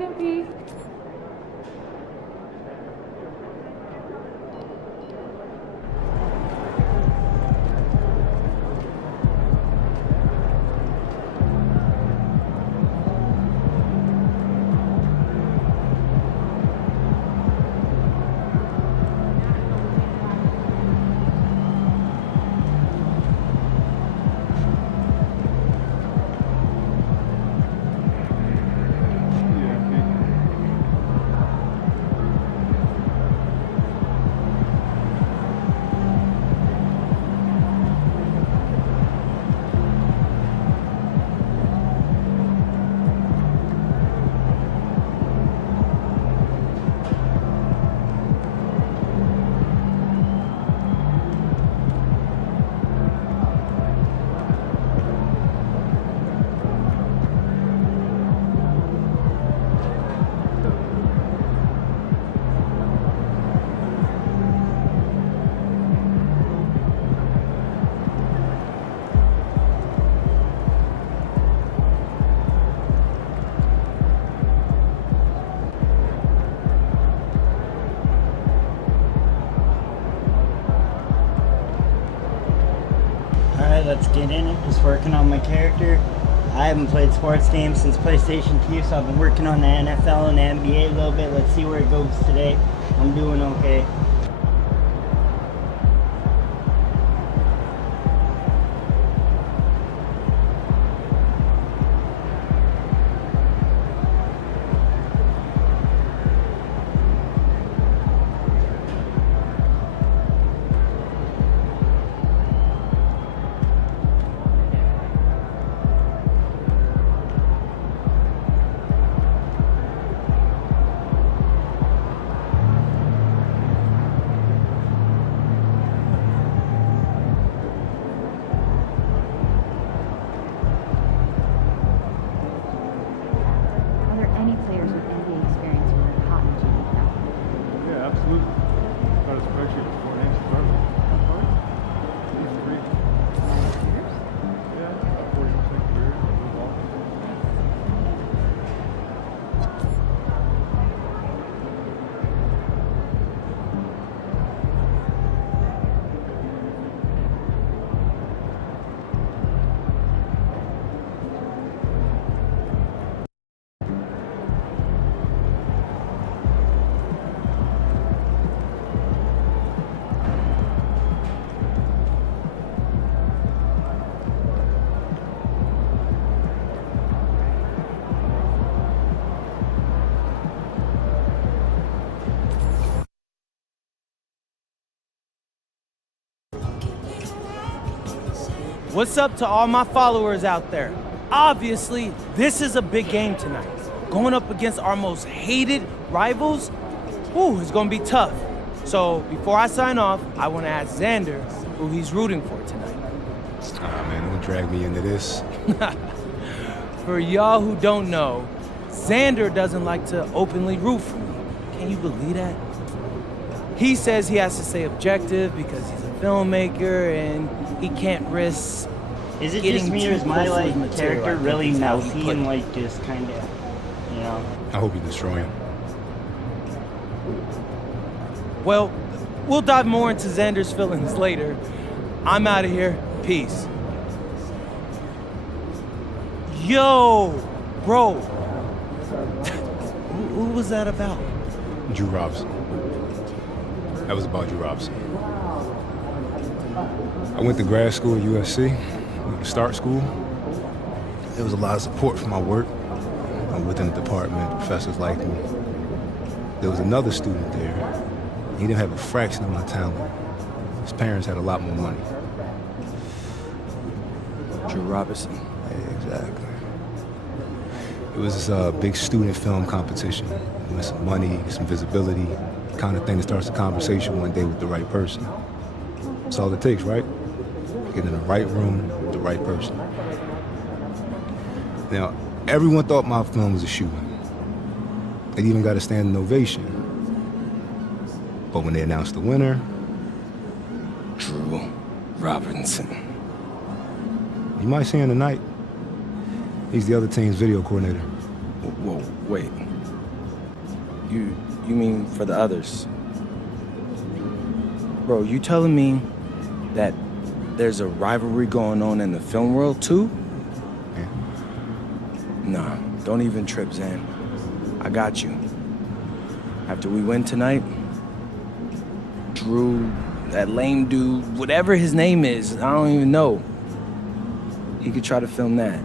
inside in peace. Alright, let's get in it. Just working on my character. I haven't played sports games since PlayStation 2, so I've been working on the NFL and the NBA a little bit. Let's see where it goes today. I'm doing okay. Absolutely. Got a spreadsheet with 4 names to start with. These 3. Yeah, about 40% career. What's up to all my followers out there? Obviously, this is a big game tonight. Going up against our most hated rivals, it's gonna be tough. So before I sign off, I wanna ask Xander who he's rooting for tonight. Ah, man, don't drag me into this. For y'all who don't know, Xander doesn't like to openly root for me. Can you believe that? He says he has to stay objective because he's a filmmaker and he can't risk. Is it just me or is my character really mouthy and just kind of, I hope you destroy him. Well, we'll dive more into Xander's feelings later. I'm out of here. Peace. Yo, bro. Who was that about? Drew Robinson. That was about Drew Robinson. I went to grad school at USC, went to start school. There was a lot of support for my work. Within the department, professors liked me. There was another student there. He didn't have a fraction of my talent. His parents had a lot more money. Drew Robinson. Yeah, exactly. It was this big student film competition with some money, some visibility, the kind of thing that starts a conversation one day with the right person. That's all it takes, right? Get in the right room with the right person. Now, everyone thought my film was a shoot. It even got a standing ovation. But when they announced the winner, Drew Robinson. You might see him tonight. He's the other team's video coordinator. Whoa, wait. You mean for the others? Bro, you telling me that there's a rivalry going on in the film world too? Yeah. Nah, don't even trip, Zan. I got you. After we win tonight, Drew, that lame dude, whatever his name is, I don't even know. He could try to film that.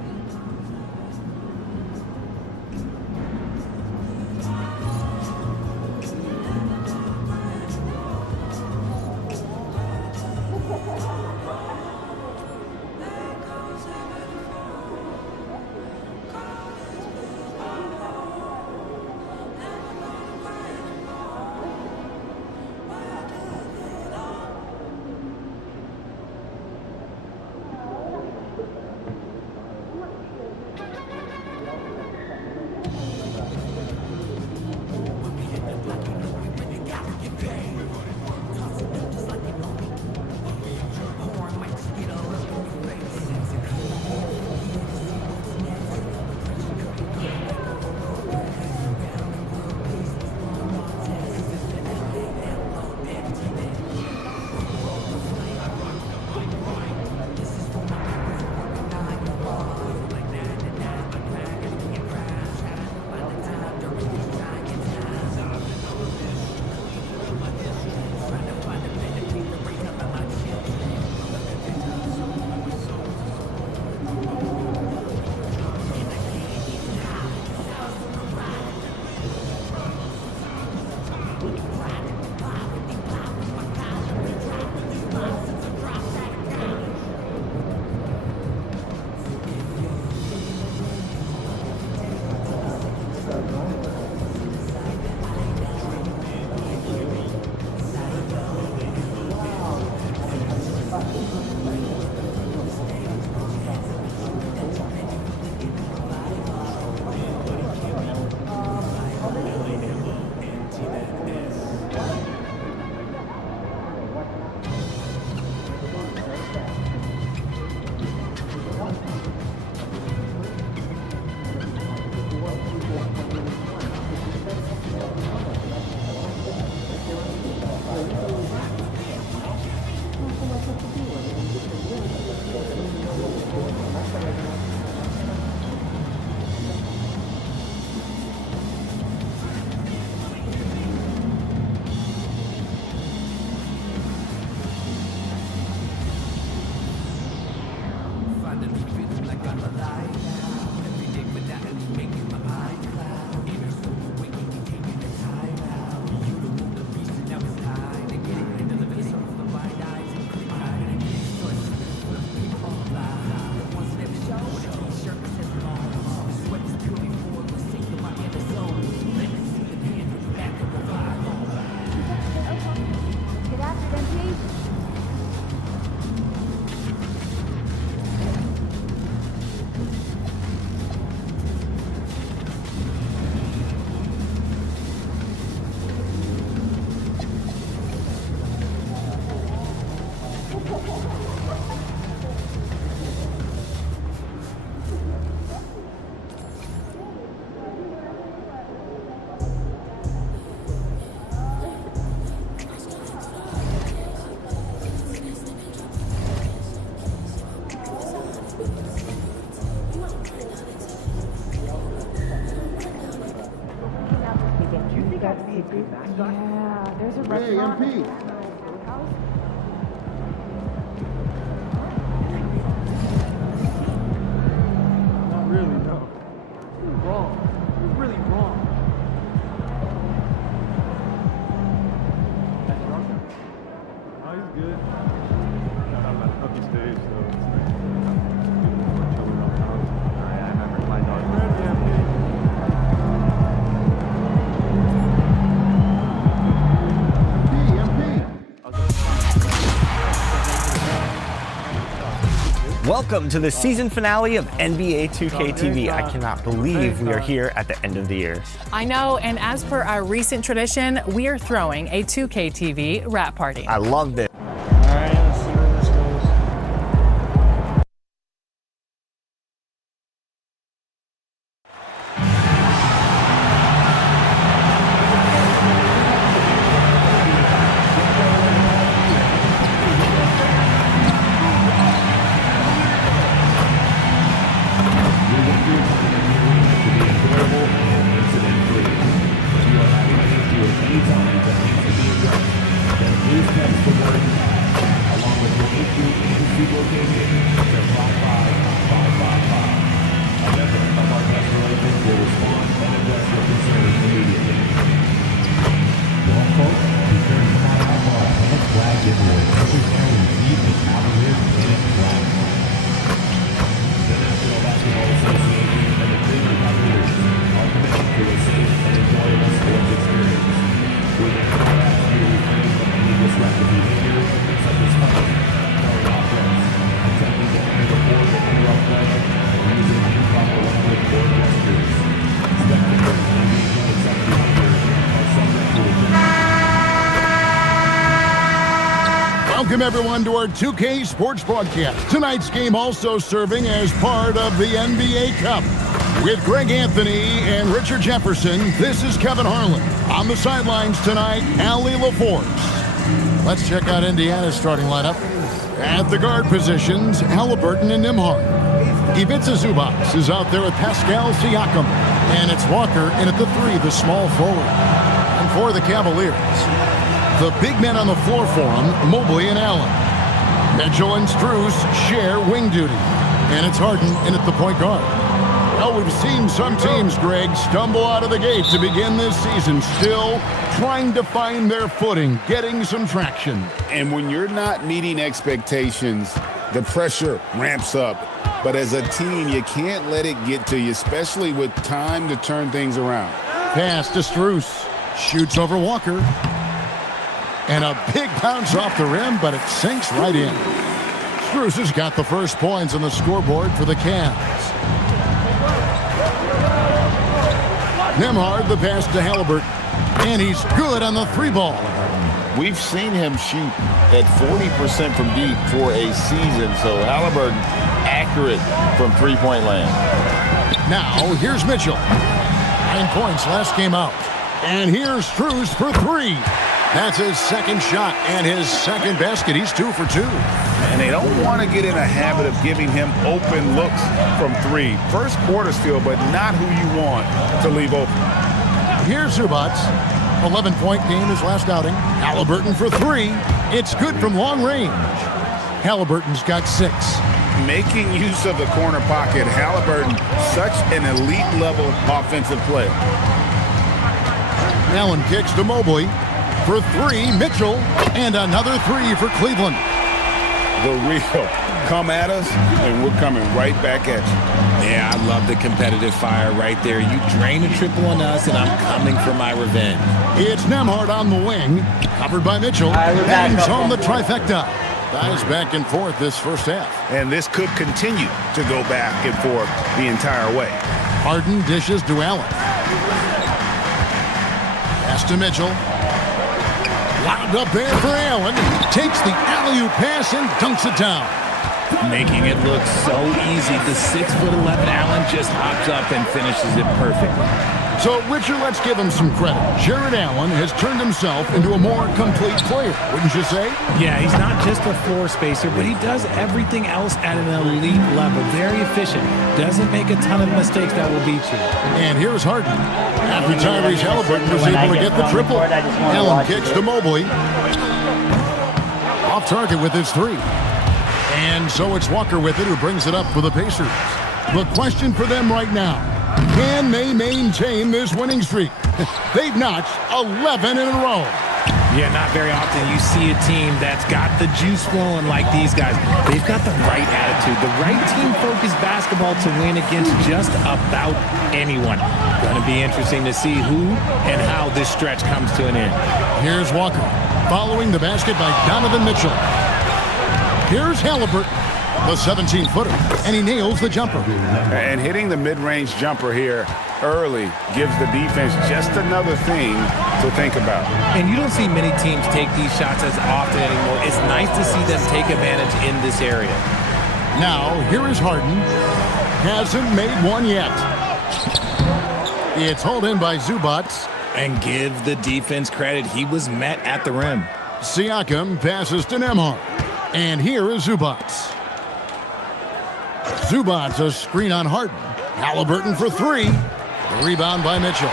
Yeah, there's a Hey, restaurant. MP. Not really, no. You're wrong. You're really wrong. That's wrong. Oh, he's good. I'm at puppy stage, so it's like, chilling up now. I remember my dog. Ready, MP. Welcome to the season finale of NBA 2K TV. I cannot believe we are here at the end of the year. I know, and as per our recent tradition, we are throwing a 2K TV wrap party. I loved it. Alright, let's see where this goes. Welcome, everyone, to our 2K Sports broadcast. Tonight's game also serving as part of the NBA Cup. With Greg Anthony and Richard Jefferson, this is Kevin Harlan. On the sidelines tonight, Allie LaForce. Let's check out Indiana's starting lineup. At the guard positions, Halliburton and Nembhard. Ivica Zubac is out there with Pascal Siakam. And it's Walker in at the 3, the small forward. And for the Cavaliers, the big men on the floor for them, Mobley and Allen. Mitchell and Strus share wing duty. And it's Harden in at the point guard. Well, we've seen some teams, Greg, stumble out of the gate to begin this season, still trying to find their footing, getting some traction. And when you're not meeting expectations, the pressure ramps up. But as a team, you can't let it get to you, especially with time to turn things around. Pass to Strus. Shoots over Walker. And a big bounce off the rim, but it sinks right in. Strus has got the first points on the scoreboard for the Cavs. Nembhard, the pass to Halliburton. And he's good on the 3 ball. We've seen him shoot at 40% from deep for a season, so Halliburton accurate from three-point land. Now, here's Mitchell. 9 points last game out. And here's Strus for 3. That's his second shot and his second basket. He's 2 for 2. And they don't want to get in a habit of giving him open looks from 3. First quarter still, but not who you want to leave open. Here's Zubac. 11-point game his last outing. Halliburton for 3. It's good from long range. Halliburton's got 6. Making use of the corner pocket, Halliburton, such an elite-level offensive player. Allen kicks to Mobley. For 3, Mitchell, and another 3 for Cleveland. The real come at us, and we're coming right back at you. Yeah, I love the competitive fire right there. You drain a triple on us, and I'm coming for my revenge. It's Nembhard on the wing, covered by Mitchell. Bangs home the trifecta. Guys back and forth this first half. And this could continue to go back and forth the entire way. Harden dishes to Allen. Pass to Mitchell. Lobbed up there for Allen. Takes the alley-oop pass and dunks it down. Making it look so easy. The 6'11" Allen just hops up and finishes it perfectly. So, Richard, let's give him some credit. Jared Allen has turned himself into a more complete player, wouldn't you say? Yeah, he's not just a floor spacer, but he does everything else at an elite level. Very efficient. Doesn't make a ton of mistakes that will beat you. And here's Harden. After Tyrese Halliburton was able to get the triple. Allen kicks to Mobley. Off target with his 3. And so it's Walker with it, who brings it up for the Pacers. The question for them right now, can they maintain this winning streak? They've notched 11 in a row. Yeah, not very often you see a team that's got the juice flowing like these guys. They've got the right attitude, the right team-focused basketball to win against just about anyone. Going to be interesting to see who and how this stretch comes to an end. Here's Walker, following the basket by Donovan Mitchell. Here's Halliburton, the 17-footer, and he nails the jumper. And hitting the mid-range jumper here early gives the defense just another thing to think about. And you don't see many teams take these shots as often anymore. It's nice to see them take advantage in this area. Now, here is Harden. Hasn't made one yet. It's hauled in by Zubac. And give the defense credit. He was met at the rim. Siakam passes to Nembhard. And here is Zubac. Zubac, a screen on Harden. Halliburton for 3. The rebound by Mitchell.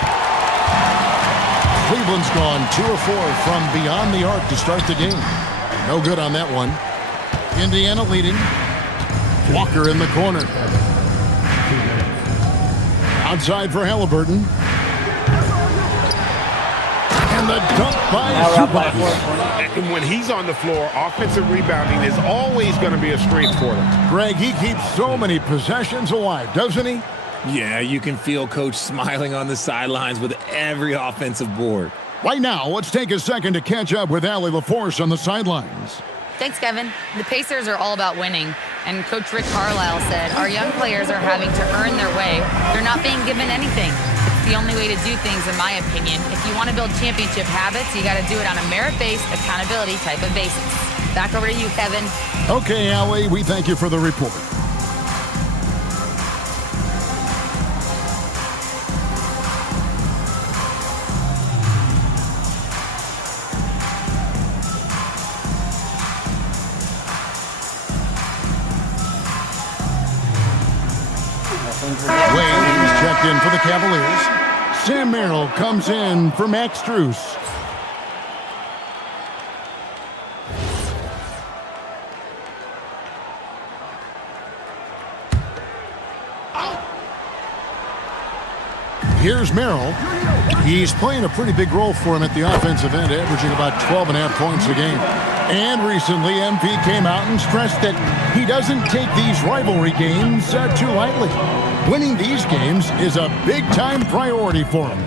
Cleveland's gone 2 of 4 from beyond the arc to start the game. No good on that one. Indiana leading. Walker in the corner. Outside for Halliburton. And the dunk by Zubac. And when he's on the floor, offensive rebounding is always going to be a strength for them. Greg, he keeps so many possessions alive, doesn't he? Yeah, you can feel Coach smiling on the sidelines with every offensive board. Right now, let's take a second to catch up with Allie LaForce on the sidelines. Thanks, Kevin. The Pacers are all about winning, and Coach Rick Carlisle said our young players are having to earn their way. They're not being given anything. It's the only way to do things, in my opinion. If you want to build championship habits, you got to do it on a merit-based, accountability type of basis. Back over to you, Kevin. Okay, Allie, we thank you for the report. Wade is checked in for the Cavaliers. Sam Merrill comes in for Max Strus. Here's Merrill. He's playing a pretty big role for him at the offensive end, averaging about 12.5 points a game. And recently, MP came out and stressed that he doesn't take these rivalry games too lightly. Winning these games is a big-time priority for him.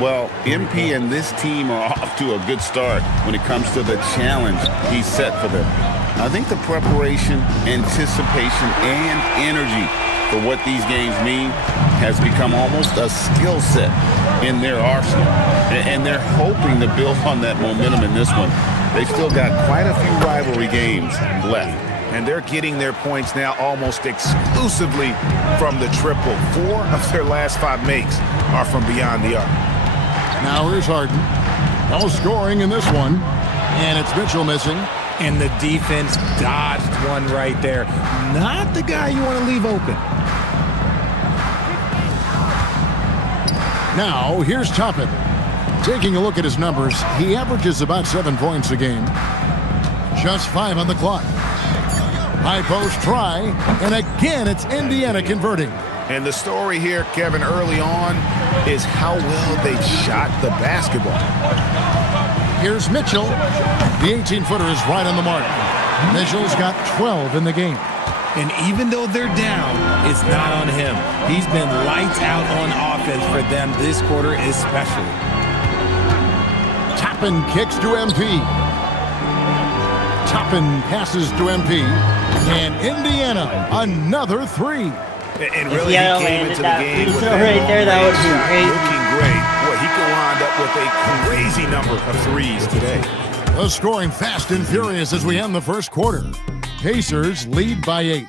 Well, MP and this team are off to a good start when it comes to the challenge he's set for them. I think the preparation, anticipation, and energy for what these games mean has become almost a skill set in their arsenal. And they're hoping to build on that momentum in this one. They've still got quite a few rivalry games left. And they're getting their points now almost exclusively from the triple. 4 of their last 5 makes are from beyond the arc. Now here's Harden. No scoring in this one. And it's Mitchell missing. And the defense dodged one right there. Not the guy you want to leave open. Now, here's Toppin. Taking a look at his numbers, he averages about 7 points a game. Just 5 on the clock. High post try, and again, it's Indiana converting. And the story here, Kevin, early on is how well they shot the basketball. Here's Mitchell. The 18-footer is right on the mark. Mitchell's got 12 in the game. And even though they're down, it's not on him. He's been lights out on offense for them this quarter especially. Toppin kicks to MP. Toppin passes to MP. And Indiana, another 3. And really, he came into the game with that right there. That would be great. Looking great. Boy, he could wind up with a crazy number of threes today. The scoring fast and furious as we end the first quarter. Pacers lead by 8.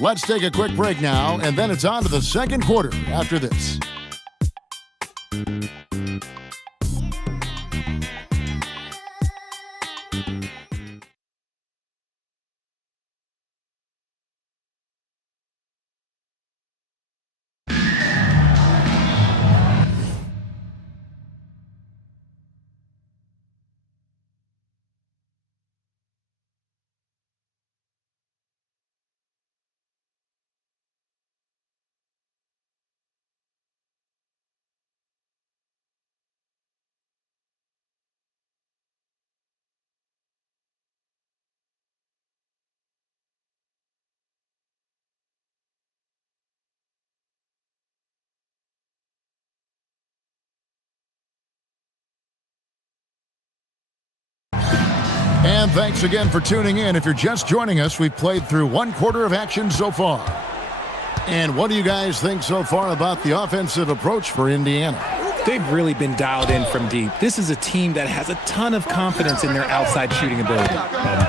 Let's take a quick break now, and then it's on to the second quarter after this. And thanks again for tuning in. If you're just joining us, we've played through 1 quarter of action so far. And what do you guys think so far about the offensive approach for Indiana? They've really been dialed in from deep. This is a team that has a ton of confidence in their outside shooting ability.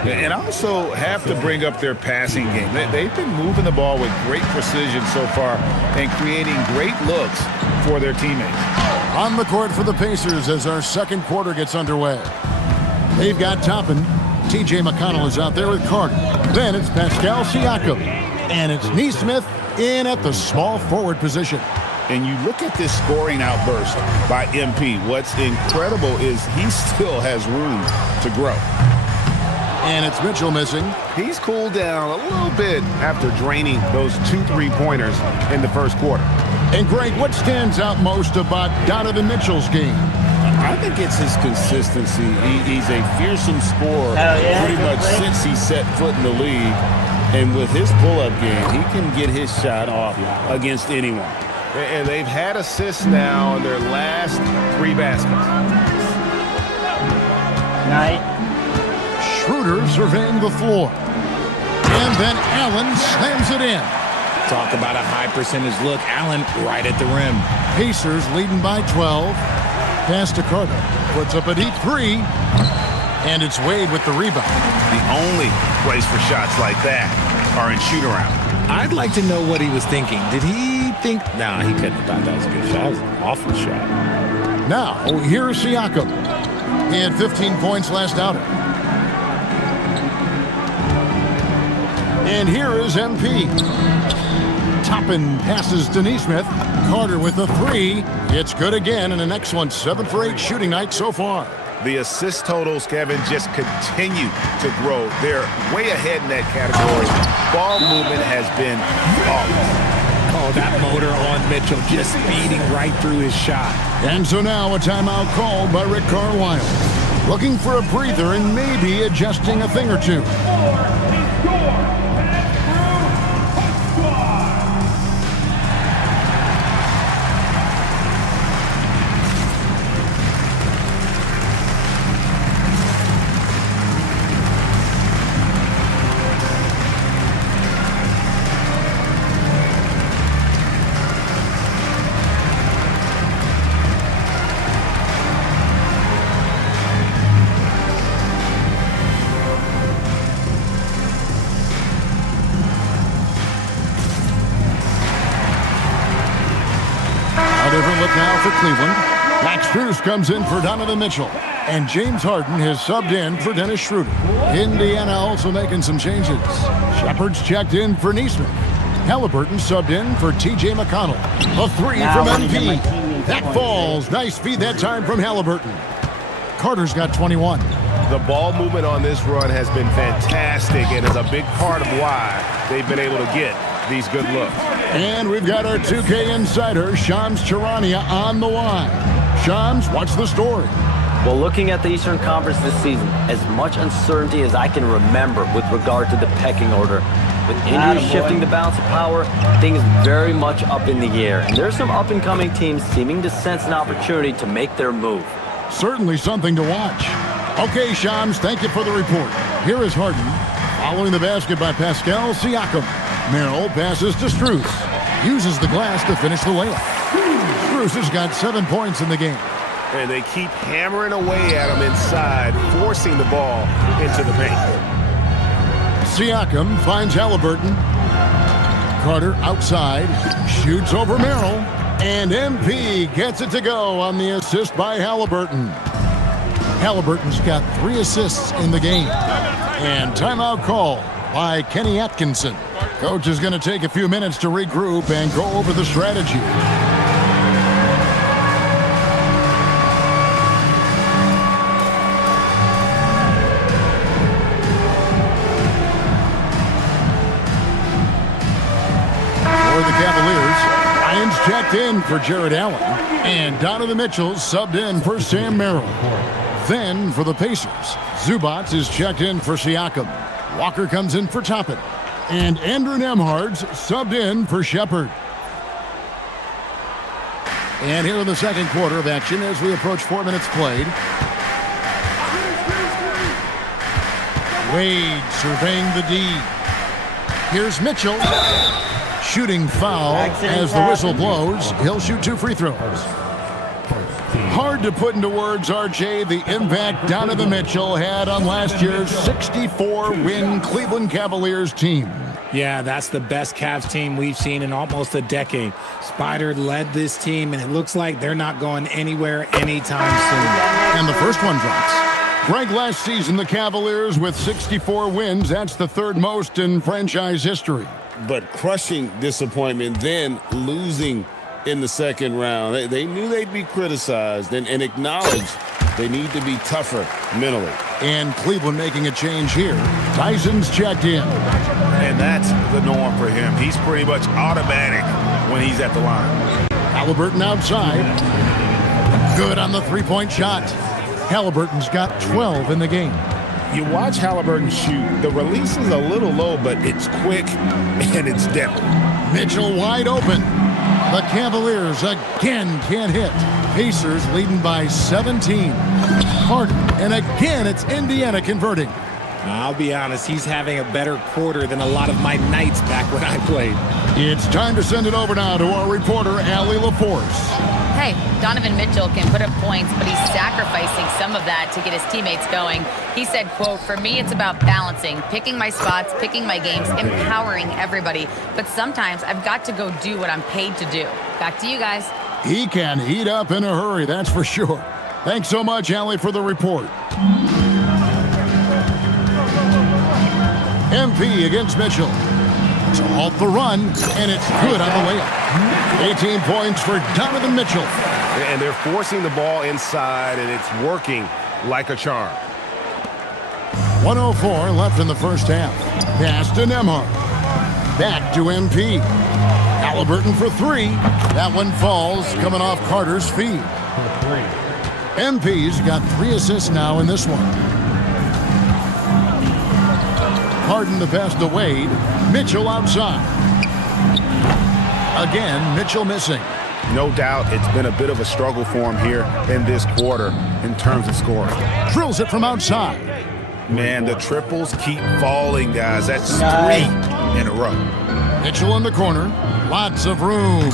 And also have to bring up their passing game. They've been moving the ball with great precision so far and creating great looks for their teammates. On the court for the Pacers as our second quarter gets underway. They've got Toppin. T.J. McConnell is out there with Carter. Then it's Pascal Siakam. And it's Nesmith in at the small forward position. And you look at this scoring outburst by MP. What's incredible is he still has room to grow. And it's Mitchell missing. He's cooled down a little bit after draining those 2 3-pointers in the first quarter. And Greg, what stands out most about Donovan Mitchell's game? I think it's his consistency. He's a fearsome scorer pretty much since he set foot in the league. And with his pull-up game, he can get his shot off against anyone. And they've had assists now in their last 3 baskets. Night. Schroeder surveying the floor. And then Allen slams it in. Talk about a high percentage look. Allen right at the rim. Pacers leading by 12. Pass to Carter. Puts up a deep 3. And it's Wade with the rebound. The only place for shots like that are in shoot-around. I'd like to know what he was thinking. Did he think? No, he couldn't have thought that was a good shot. That was an awful shot. Now, here's Siakam. He had 15 points last outing. And here is MP. Toppin passes to Neesmith. Carter with the 3. It's good again, and an excellent 7 for 8 shooting night so far. The assist totals, Kevin, just continue to grow. They're way ahead in that category. Ball movement has been flawless. Oh, that motor on Mitchell just speeding right through his shot. And so now a timeout called by Rick Carlisle. Looking for a breather and maybe adjusting a thing or two. Different look now for Cleveland. Max Strus comes in for Donovan Mitchell. And James Harden has subbed in for Dennis Schroeder. Indiana also making some changes. Shepard's checked in for Neesmith. Halliburton subbed in for T.J. McConnell. A 3 from MP. That falls. Nice feed that time from Halliburton. Carter's got 21. The ball movement on this run has been fantastic and is a big part of why they've been able to get these good looks. And we've got our 2K insider, Shams Charania, on the line. Shams, what's the story? Well, looking at the Eastern Conference this season, as much uncertainty as I can remember with regard to the pecking order. With injuries shifting the balance of power, things very much up in the air. And there's some up-and-coming teams seeming to sense an opportunity to make their move. Certainly something to watch. Okay, Shams, thank you for the report. Here is Harden, following the basket by Pascal Siakam. Merrill passes to Strus. Uses the glass to finish the layup. Strus has got 7 points in the game. And they keep hammering away at him inside, forcing the ball into the paint. Siakam finds Halliburton. Carter outside. Shoots over Merrill. And MP gets it to go on the assist by Halliburton. Halliburton's got 3 assists in the game. And timeout call by Kenny Atkinson. Coach is going to take a few minutes to regroup and go over the strategy. For the Cavaliers, Ryan's checked in for Jared Allen, and Donovan Mitchell subbed in for Sam Merrill. Then for the Pacers, Zubac is checked in for Siakam. Walker comes in for Toppin. And Andrew Nembhard's subbed in for Shepard. And here in the second quarter of action as we approach 4 minutes played. Wade surveying the D. Here's Mitchell. Shooting foul as the whistle blows. He'll shoot 2 free throws. Hard to put into words, RJ, the impact Donovan Mitchell had on last year's 64-win Cleveland Cavaliers team. Yeah, that's the best Cavs team we've seen in almost a decade. Spider led this team, and it looks like they're not going anywhere anytime soon. And the first one drops. Greg, last season, the Cavaliers with 64 wins. That's the 3rd most in franchise history. But crushing disappointment, then losing in the second round. They knew they'd be criticized and acknowledged They need to be tougher mentally. And Cleveland making a change here. Tyson's checked in. And that's the norm for him. He's pretty much automatic when he's at the line. Halliburton outside. Good on the three-point shot. Halliburton's got 12 in the game. You watch Halliburton shoot. The release is a little low, but it's quick and it's depth. Mitchell wide open. The Cavaliers again can't hit. Pacers leading by 17. Harden, and again it's Indiana converting. I'll be honest, he's having a better quarter than a lot of my nights back when I played. It's time to send it over now to our reporter, Allie LaForce. Hey, Donovan Mitchell can put up points, but he's sacrificing some of that to get his teammates going. He said, quote, "For me, it's about balancing, picking my spots, picking my games, empowering everybody. But sometimes I've got to go do what I'm paid to do." Back to you guys. He can heat up in a hurry, that's for sure. Thanks so much, Allie, for the report. MP against Mitchell. To halt the run, and it's good on the layup. 18 points for Donovan Mitchell. And they're forcing the ball inside, and it's working like a charm. 1:04 left in the first half. Pass to Nembhard. Back to MP. Halliburton for three. That one falls, coming off Carter's feed. MP's got 3 assists now in this one. Harden the pass to Wade. Mitchell outside. Again, Mitchell missing. No doubt it's been a bit of a struggle for him here in this quarter in terms of scoring. Drills it from outside. Man, the triples keep falling, guys. That's 3 in a row. Mitchell in the corner. Lots of room.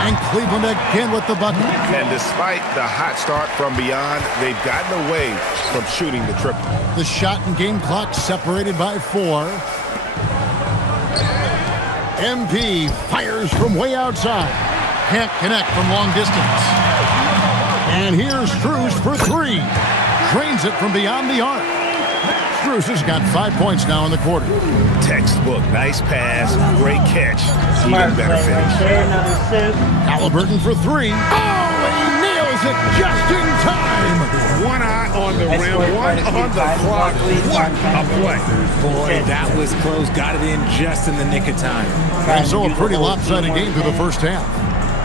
And Cleveland again with the bucket. And despite the hot start from beyond, they've gotten away from shooting the triple. The shot and game clock separated by 4. MP fires from way outside. Can't connect from long distance. And here's Strus for 3. Drains it from beyond the arc. Strus has got 5 points now in the quarter. Textbook. Nice pass. Great catch. Even better finish. Halliburton for 3. Oh, and he nails it just in time. One eye on the rim, one on the clock. What a play. Boy, that was close. Got it in just in the nick of time. And so a pretty lopsided game through the first half.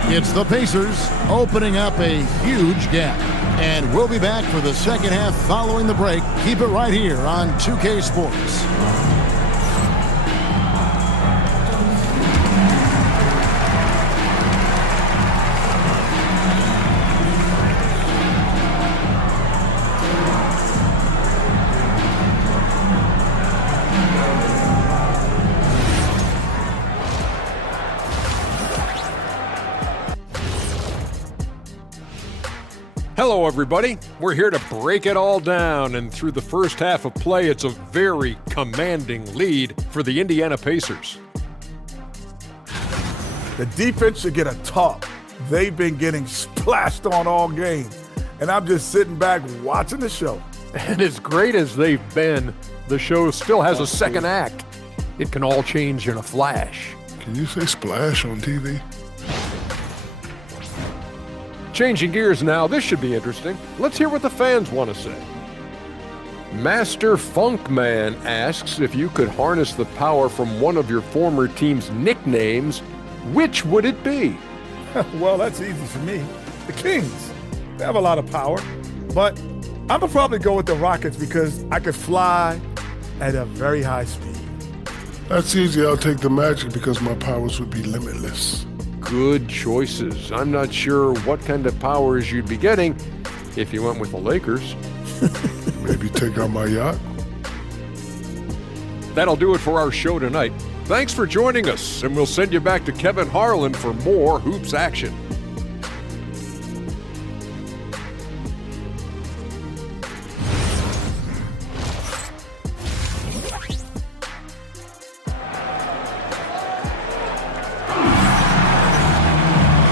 It's the Pacers opening up a huge gap. And we'll be back for the second half following the break. Keep it right here on 2K Sports. Hello, everybody. We're here to break it all down, and through the first half of play, it's a very commanding lead for the Indiana Pacers. The defense should get a talk. They've been getting splashed on all game, and I'm just sitting back watching the show. And as great as they've been, the show still has a second act. It can all change in a flash. Can you say splash on TV? Changing gears now, this should be interesting. Let's hear what the fans want to say. Master Funkman asks if you could harness the power from one of your former team's nicknames, which would it be? Well, that's easy for me. The Kings. They have a lot of power, but I'm gonna probably go with the Rockets because I could fly at a very high speed. That's easy. I'll take the Magic because my powers would be limitless. Good choices. I'm not sure what kind of powers you'd be getting if you went with the Lakers. Maybe take out my yacht. That'll do it for our show tonight. Thanks for joining us, and we'll send you back to Kevin Harlan for more hoops action.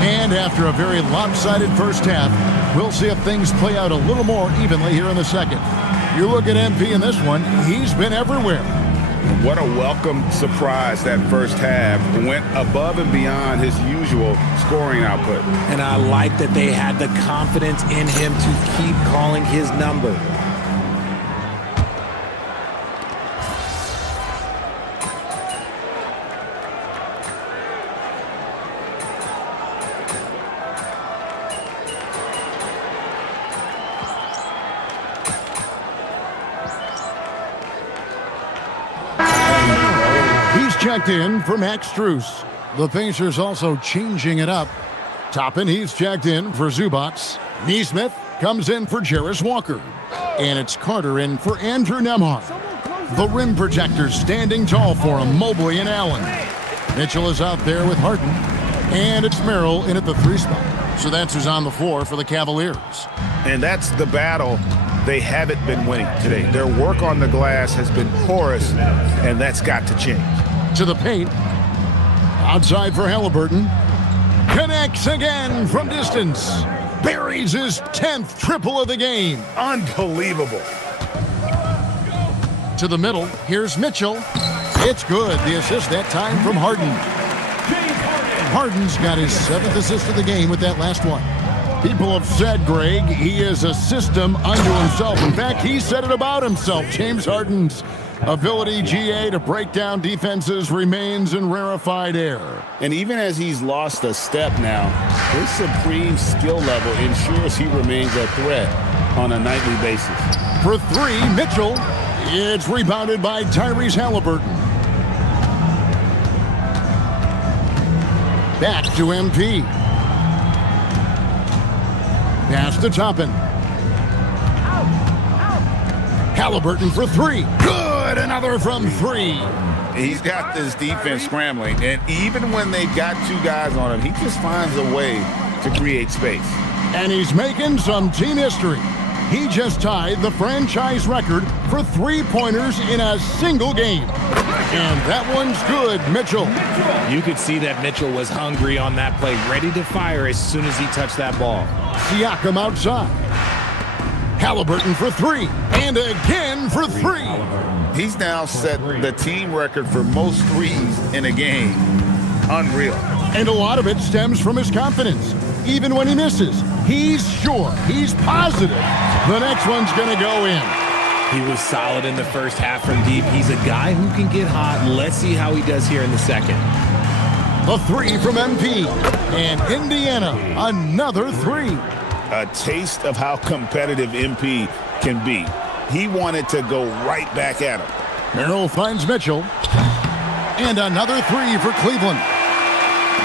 And after a very lopsided first half, we'll see if things play out a little more evenly here in the second. You look at MP in this one, he's been everywhere. What a welcome surprise that first half. Went above and beyond his usual scoring output. And I like that they had the confidence in him to keep calling his number. Checked in for Max Strus. The Pacers also changing it up. Toppin, he's checked in for Zubats. Neesmith comes in for Jarris Walker. And it's Carter in for Andrew Nembhard. The rim protectors standing tall for him, Mobley and Allen. Mitchell is out there with Harden. And it's Merrill in at the 3 spot. So that's who's on the floor for the Cavaliers. And that's the battle they haven't been winning today. Their work on the glass has been porous, and that's got to change. To the paint. Outside for Halliburton. Connects again from distance. Buries his 10th triple of the game. Unbelievable. To the middle. Here's Mitchell. It's good. The assist that time from Harden. Harden's got his 7th assist of the game with that last one. People have said, Greg, he is a system unto himself. In fact, he said it about himself. James Harden's ability, GA, to break down defenses remains in rarefied air. And even as he's lost a step now, his supreme skill level ensures he remains a threat on a nightly basis. For 3, Mitchell. It's rebounded by Tyrese Halliburton. Back to MP. Pass to Toppin. Halliburton for 3. Good! Another from 3. He's got this defense scrambling, and even when they've got 2 guys on him, he just finds a way to create space. And he's making some team history. He just tied the franchise record for 3-pointers in a single game. And that one's good, Mitchell. You could see that Mitchell was hungry on that play, ready to fire as soon as he touched that ball. Siakam outside. Halliburton for 3. And again for 3. He's now set the team record for most threes in a game. Unreal. And a lot of it stems from his confidence. Even when he misses, he's sure, he's positive the next one's going to go in. He was solid in the first half from deep. He's a guy who can get hot. Let's see how he does here in the second. The 3 from MP. And Indiana, another 3. A taste of how competitive MP can be. He wanted to go right back at him. Merrill finds Mitchell. And another 3 for Cleveland.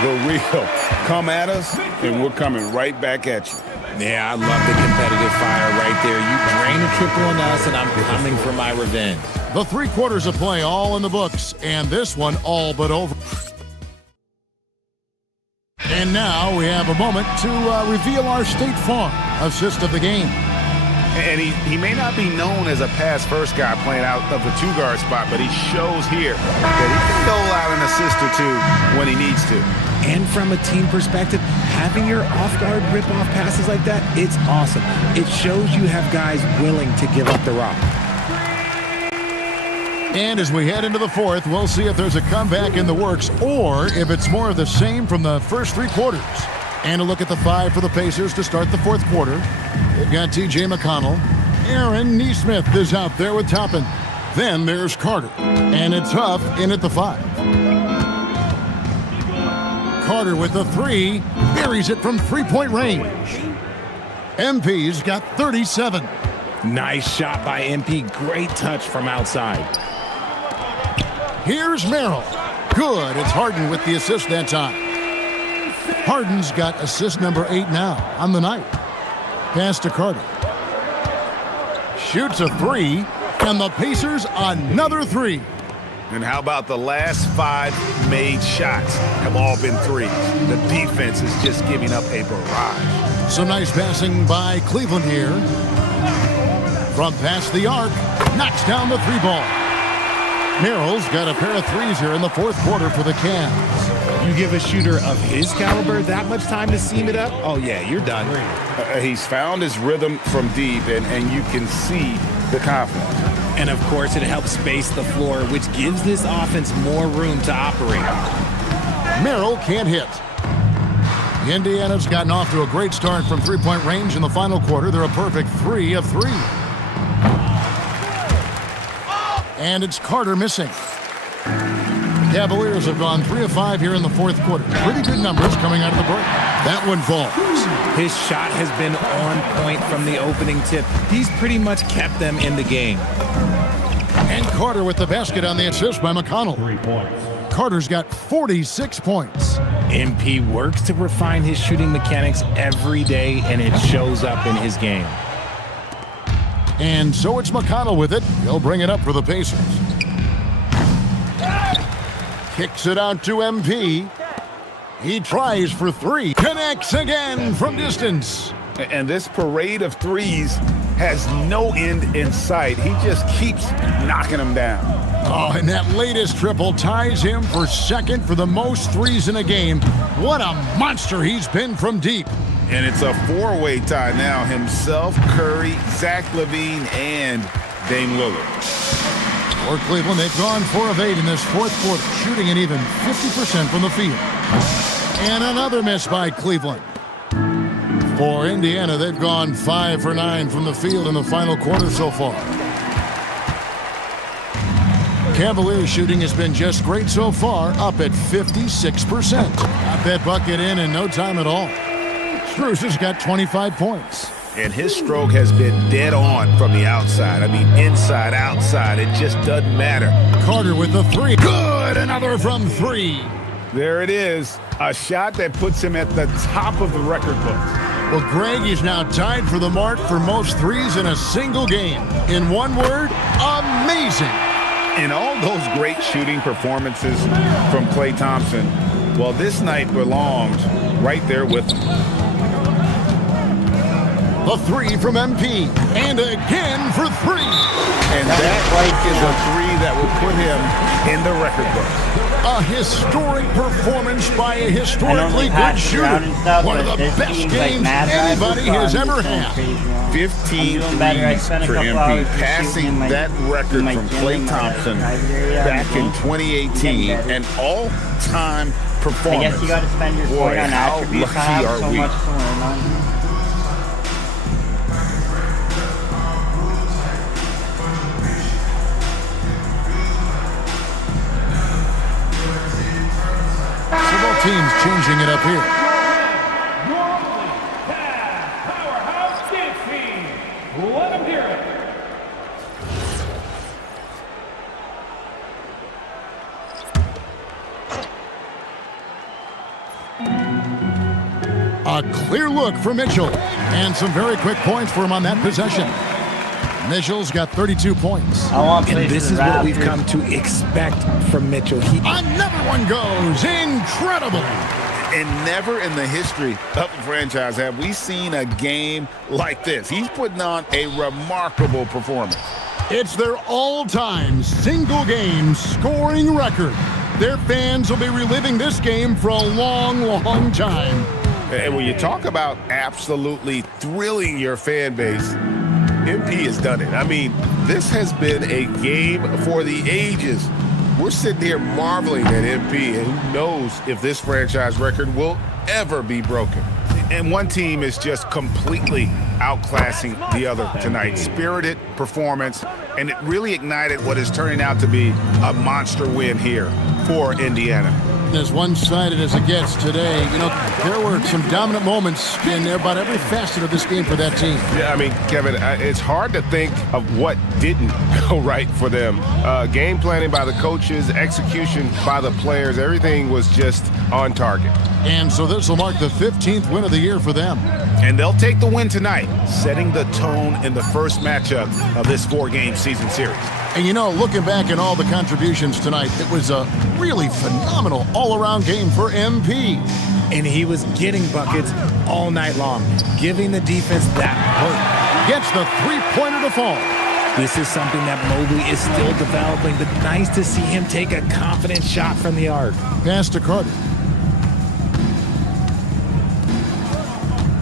The real. Come at us, and we're coming right back at you. Yeah, I love the competitive fire right there. You drain a triple on us, and I'm coming for my revenge. The 3 quarters of play all in the books, and this one all but over. And now we have a moment to reveal our State Farm assist of the game. And he may not be known as a pass-first guy playing out of the 2-guard spot, but he shows here that he can dole out an assist or 2 when he needs to. And from a team perspective, having your off-guard rip-off passes like that, it's awesome. It shows you have guys willing to give up the rock. And as we head into the 4th, we'll see if there's a comeback in the works or if it's more of the same from the first 3 quarters. And a look at the 5 for the Pacers to start the 4th quarter. They've got T.J. McConnell. Aaron Neesmith is out there with Toppin. Then there's Carter. And it's Huff in at the 5. Carter with the 3. Buries it from 3-point range. MP's got 37. Nice shot by MP. Great touch from outside. Here's Merrill. Good. It's Harden with the assist that time. Harden's got assist number 8 now on the night. Pass to Carter. Shoots a 3, and the Pacers another 3. And how about the last 5 made shots have all been 3s? The defense is just giving up a barrage. Some nice passing by Cleveland here. From past the arc, knocks down the 3-ball. Merrill's got a pair of 3s here in the 4th quarter for the Cavs. You give a shooter of his caliber that much time to seam it up, oh yeah, you're done. He's found his rhythm from deep, and you can see the confidence. And of course, it helps space the floor, which gives this offense more room to operate. Merrill can't hit. Indiana's gotten off to a great start from three-point range in the final quarter. They're a perfect 3 of 3. And it's Carter missing. Cavaliers have gone 3 of 5 here in the fourth quarter. Pretty good numbers coming out of the break. That one falls. His shot has been on point from the opening tip. He's pretty much kept them in the game. And Carter with the basket on the assist by McConnell. 3 points. Carter's got 46 points. MP works to refine his shooting mechanics every day, and it shows up in his game. And so it's McConnell with it. He'll bring it up for the Pacers. Kicks it out to MP. He tries for 3. Connects again from distance. And this parade of threes has no end in sight. He just keeps knocking them down. Oh, and that latest triple ties him for second for the most threes in a game. What a monster he's been from deep. And it's a 4-way tie now. Himself, Curry, Zach LaVine, and Dame Lillard. For Cleveland, they've gone 4 of 8 in this fourth quarter, shooting an even 50% from the field. And another miss by Cleveland. For Indiana, they've gone 5 for 9 from the field in the final quarter so far. Cavaliers shooting has been just great so far, up at 56%. Got that bucket in no time at all. Strus has got 25 points. And his stroke has been dead on from the outside. I mean, inside, outside, it just doesn't matter. Carter with the 3. Good! Another from 3. There it is. A shot that puts him at the top of the record books. Well, Greg is now tied for the mark for most threes in a single game. In one word, amazing. And all those great shooting performances from Klay Thompson, well, this night belongs right there with him. A 3 from MP, and again for 3. And that is a 3 that will put him in the record books. A historic performance by a historically good shooter. One of the best games anybody has ever had. 15 threes for MP, passing that record from Klay Thompson back in 2018. An all-time performance. I guess you got to spend your point on attributes. I have so much to learn on. Teams changing it up here. Powerhouse Dance Team. Let them hear it. A clear look for Mitchell. And some very quick points for him on that possession. Mitchell's got 32 points. And this is what we've come to expect from Mitchell. Another one goes. Incredible. And never in the history of the franchise have we seen a game like this. He's putting on a remarkable performance. It's their all-time single-game scoring record. Their fans will be reliving this game for a long, long time. And when you talk about absolutely thrilling your fan base, MP has done it. I mean, this has been a game for the ages. We're sitting here marveling at MP, and who knows if this franchise record will ever be broken. And one team is just completely outclassing the other tonight. Spirited performance, and it really ignited what is turning out to be a monster win here for Indiana. As one-sided as it gets today, you know, there were some dominant moments in about every facet of this game for that team. Yeah, I mean, Kevin, it's hard to think of what didn't go right for them. Game planning by the coaches, execution by the players, everything was just on target. And so this will mark the 15th win of the year for them. And they'll take the win tonight, setting the tone in the first matchup of this 4-game season series. And you know, looking back at all the contributions tonight, it was a really phenomenal all-around game for MP. And he was getting buckets all night long, giving the defense that hope. Gets the three-pointer to fall. This is something that Mobley is still developing, but nice to see him take a confident shot from the arc. Pass to Carter.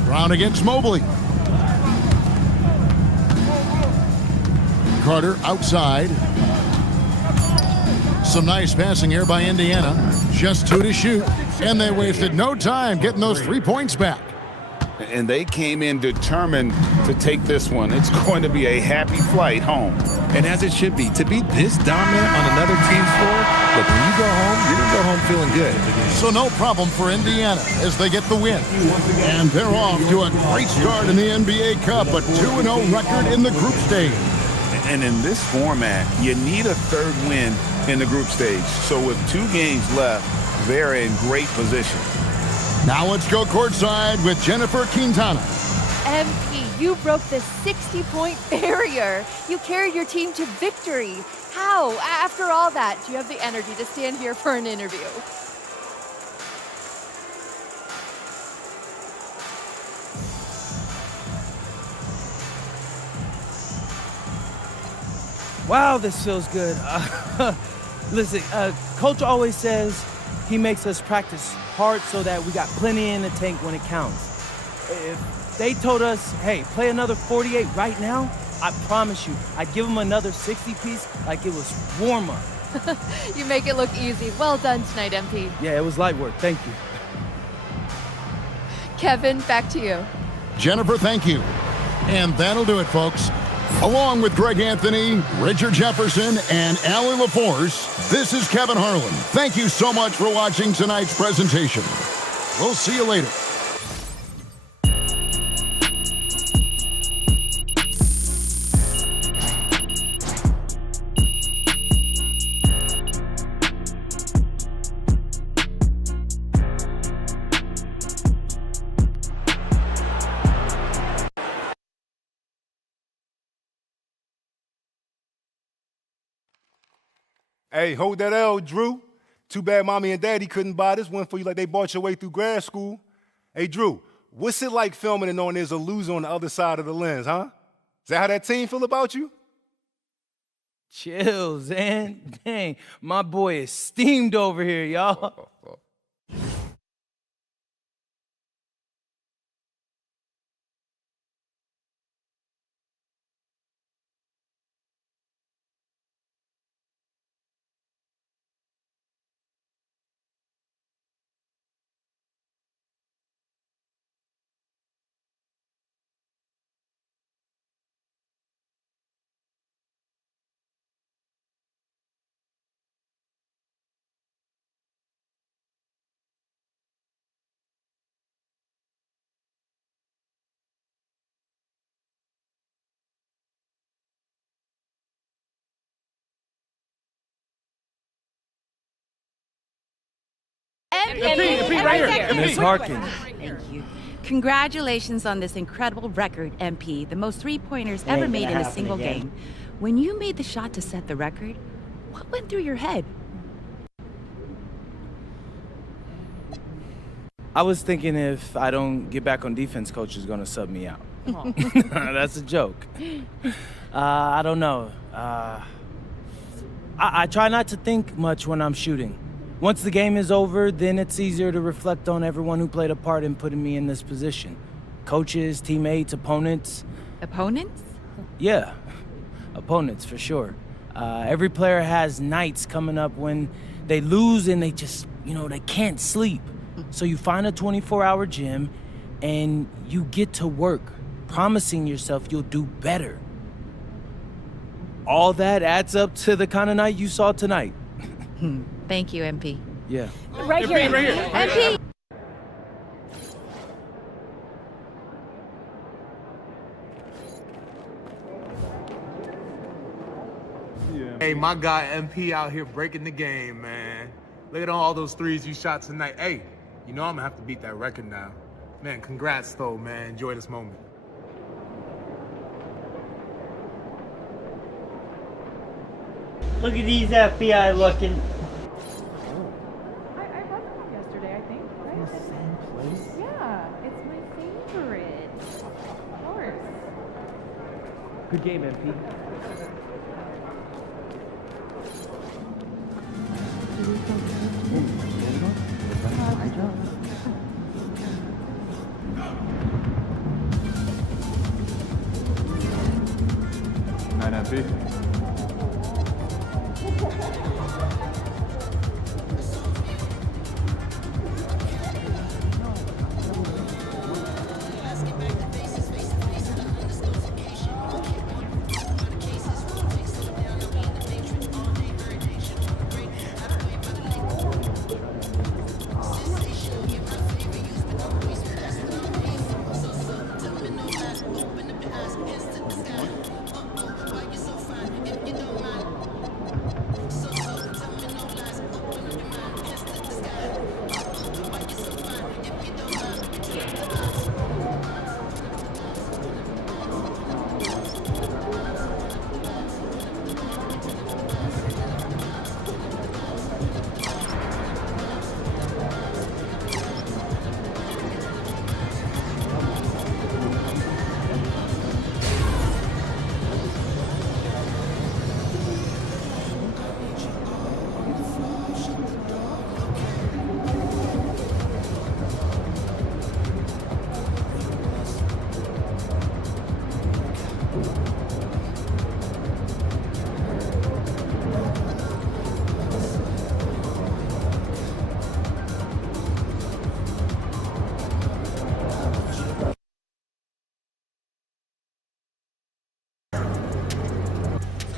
Brown against Mobley. Carter outside. Some nice passing here by Indiana. Just 2 to shoot. And they wasted no time getting those 3 points back. And they came in determined to take this one. It's going to be a happy flight home. And as it should be, to be this dominant on another team's floor, look, when you go home, you're going to go home feeling good. So no problem for Indiana as they get the win. And they're off to a great start in the NBA Cup, a 2-0 record in the group stage. And in this format, you need a third win in the group stage. So with 2 games left, they're in great position. Now let's go courtside with Jennifer Quintana. MP, you broke the 60-point barrier. You carried your team to victory. How? After all that, do you have the energy to stand here for an interview? Wow, this feels good. Listen, Coach always says he makes us practice hard so that we got plenty in the tank when it counts. If they told us, hey, play another 48 right now, I promise you, I'd give them another 60-piece like it was warm-up. You make it look easy. Well done tonight, MP. Yeah, it was light work. Thank you. Kevin, back to you. Jennifer, thank you. And that'll do it, folks. Along with Greg Anthony, Richard Jefferson, and Allie LaForce, this is Kevin Harlan. Thank you so much for watching tonight's presentation. We'll see you later. Hey, hold that L, Drew. Too bad Mommy and Daddy couldn't buy this one for you like they bought your way through grad school. Hey, Drew, what's it like filming and knowing there's a loser on the other side of the lens, huh? Is that how that team feel about you? Chill, Zan. Dang, my boy is steamed over here, y'all. MP, right here. Ms. Harkin. Thank you. Congratulations on this incredible record, MP. The most three-pointers ever made in a single game. When you made the shot to set the record, what went through your head? I was thinking if I don't get back on defense, coach is going to sub me out. That's a joke. I don't know. I try not to think much when I'm shooting. Once the game is over, then it's easier to reflect on everyone who played a part in putting me in this position. Coaches, teammates, opponents. Opponents? Yeah, opponents for sure. Every player has nights coming up when they lose and they just, they can't sleep. So you find a 24-hour gym and you get to work, promising yourself you'll do better. All that adds up to the kind of night you saw tonight. Thank you, MP. Yeah. Right here. MP! Hey, my guy MP out here breaking the game, man. Look at all those threes you shot tonight. Hey, I'm gonna have to beat that record now. Man, congrats though, man. Enjoy this moment. Look at these FBI looking. I brought them home yesterday, I think. Right? The same place? Yeah, it's my favorite. Of course. Good game, MP. Night, MP.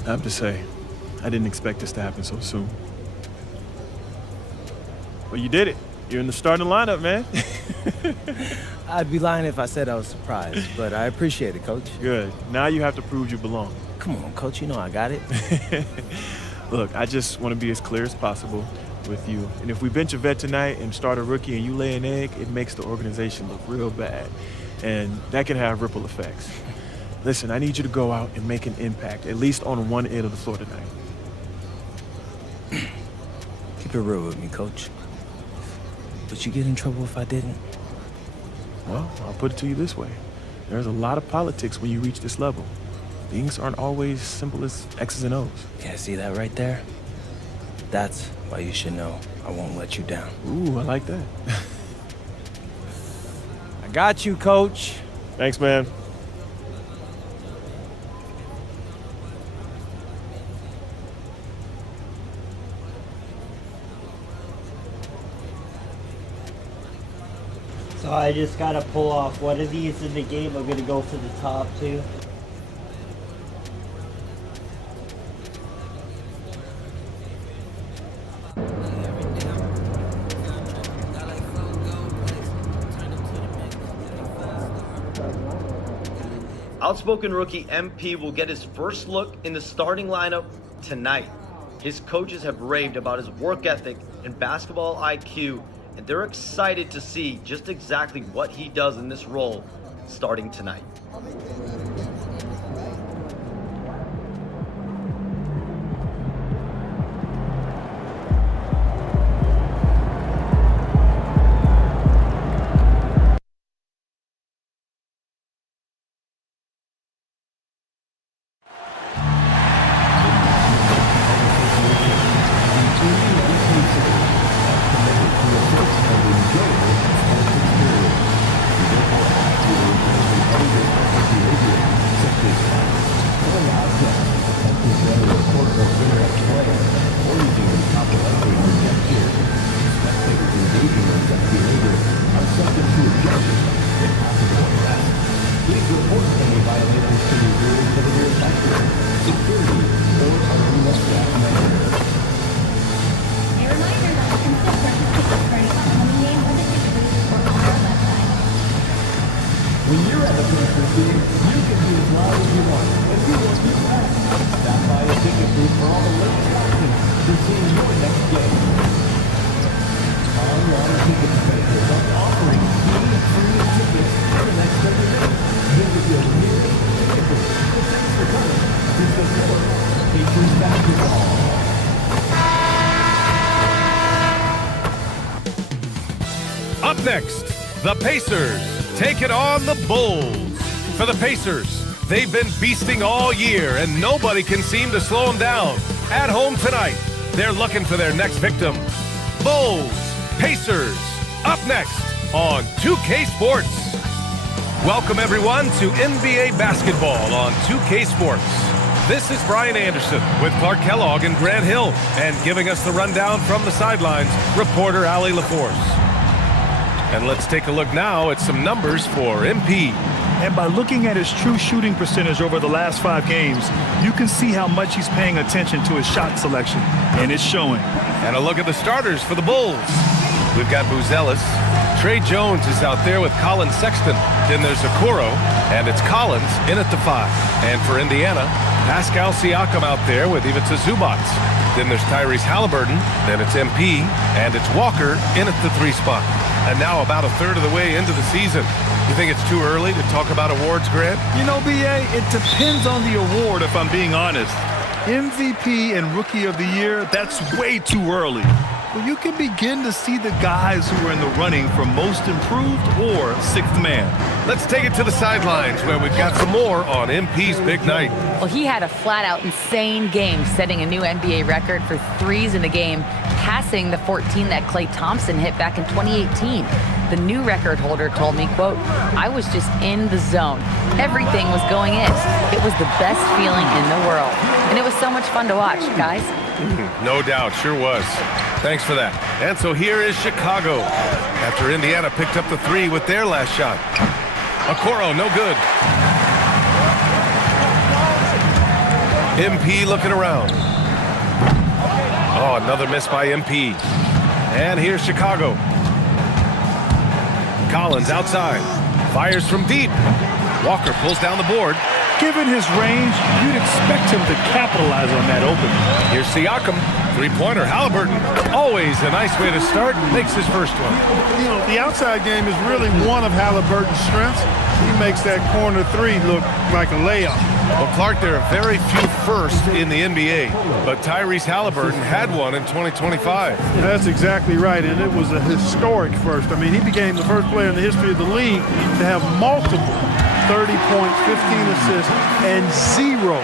I have to say, I didn't expect this to happen so soon. Well, you did it. You're in the starting lineup, man. I'd be lying if I said I was surprised, but I appreciate it, Coach. Good. Now you have to prove you belong. Come on, Coach. You know I got it. Look, I just want to be as clear as possible with you. And if we bench a vet tonight and start a rookie and you lay an egg, it makes the organization look real bad. And that can have ripple effects. Listen, I need you to go out and make an impact, at least on one end of the floor tonight. Keep it real with me, Coach. Would you get in trouble if I didn't? Well, I'll put it to you this way. There's a lot of politics when you reach this level. Things aren't always simple as X's and O's. Yeah, see that right there? That's why you should know I won't let you down. Ooh, I like that. I got you, Coach. Thanks, man. So I just gotta pull off one of these in the game. I'm gonna go for the top two. Outspoken rookie MP will get his first look in the starting lineup tonight. His coaches have raved about his work ethic and basketball IQ, and they're excited to see just exactly what he does in this role starting tonight. When you're at the Pacers game, you can be as loud as you want, and we will be back. Stop by a ticket booth for all the latest action to see your next game. Online ticket spaces are offering free tickets for the next 30 minutes. Visit your nearest ticket booth. Thanks for coming to support Pacers basketball. Up next, the Pacers take it on the Bulls. For the Pacers, they've been beasting all year, and nobody can seem to slow them down. At home tonight, they're looking for their next victim. Bulls, Pacers, up next on 2K Sports. Welcome, everyone, to NBA basketball on 2K Sports. This is Brian Anderson with Clark Kellogg and Grant Hill, and giving us the rundown from the sidelines, reporter Allie LaForce. And let's take a look now at some numbers for MP. And by looking at his true shooting percentage over the last 5 games, you can see how much he's paying attention to his shot selection, and it's showing. And a look at the starters for the Bulls. We've got Buzelis. Trey Jones is out there with Colin Sexton. Then there's Okoro, and it's Collins in at the 5. And for Indiana, Pascal Siakam out there with Ivica Zubac. Then there's Tyrese Halliburton. Then it's MP, and it's Walker in at the 3 spot. And now about a third of the way into the season. You think it's too early to talk about awards, Grant? You know, BA, it depends on the award, if I'm being honest. MVP and Rookie of the Year, that's way too early. But you can begin to see the guys who are in the running for Most Improved or 6th Man. Let's take it to the sidelines where we've got some more on MP's big night. Well, he had a flat-out insane game, setting a new NBA record for threes in the game, passing the 14 that Klay Thompson hit back in 2018. The new record holder told me, quote, "I was just in the zone. Everything was going in. It was the best feeling in the world. And it was so much fun to watch, guys." No doubt, sure was. Thanks for that. And so here is Chicago, after Indiana picked up the 3 with their last shot. Okoro, no good. MP looking around. Oh, another miss by MP. And here's Chicago. Collins outside. Fires from deep. Walker pulls down the board. Given his range, you'd expect him to capitalize on that opening. Here's Siakam. Three-pointer, Halliburton. Always a nice way to start. Makes his first one. You know, the outside game is really one of Halliburton's strengths. He makes that corner three look like a layup. Well, Clark, there are very few firsts in the NBA, but Tyrese Halliburton had one in 2025. That's exactly right, and it was a historic first. I mean, he became the first player in the history of the league to have multiple 30 points, 15 assists, and 0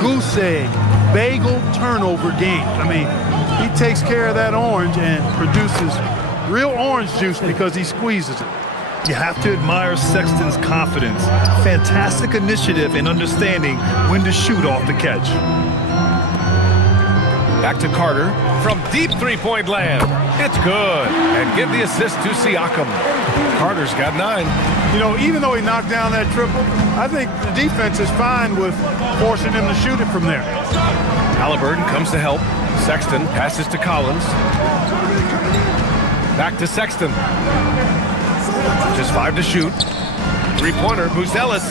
goose egg, bagel turnover games. I mean, he takes care of that orange and produces real orange juice because he squeezes it. You have to admire Sexton's confidence. Fantastic initiative in understanding when to shoot off the catch. Back to Carter from deep three-point land. It's good. And give the assist to Siakam. Carter's got 9. You know, even though he knocked down that triple, I think the defense is fine with forcing him to shoot it from there. Halliburton comes to help. Sexton passes to Collins. Back to Sexton. Just 5 to shoot. Three-pointer, Buzelis.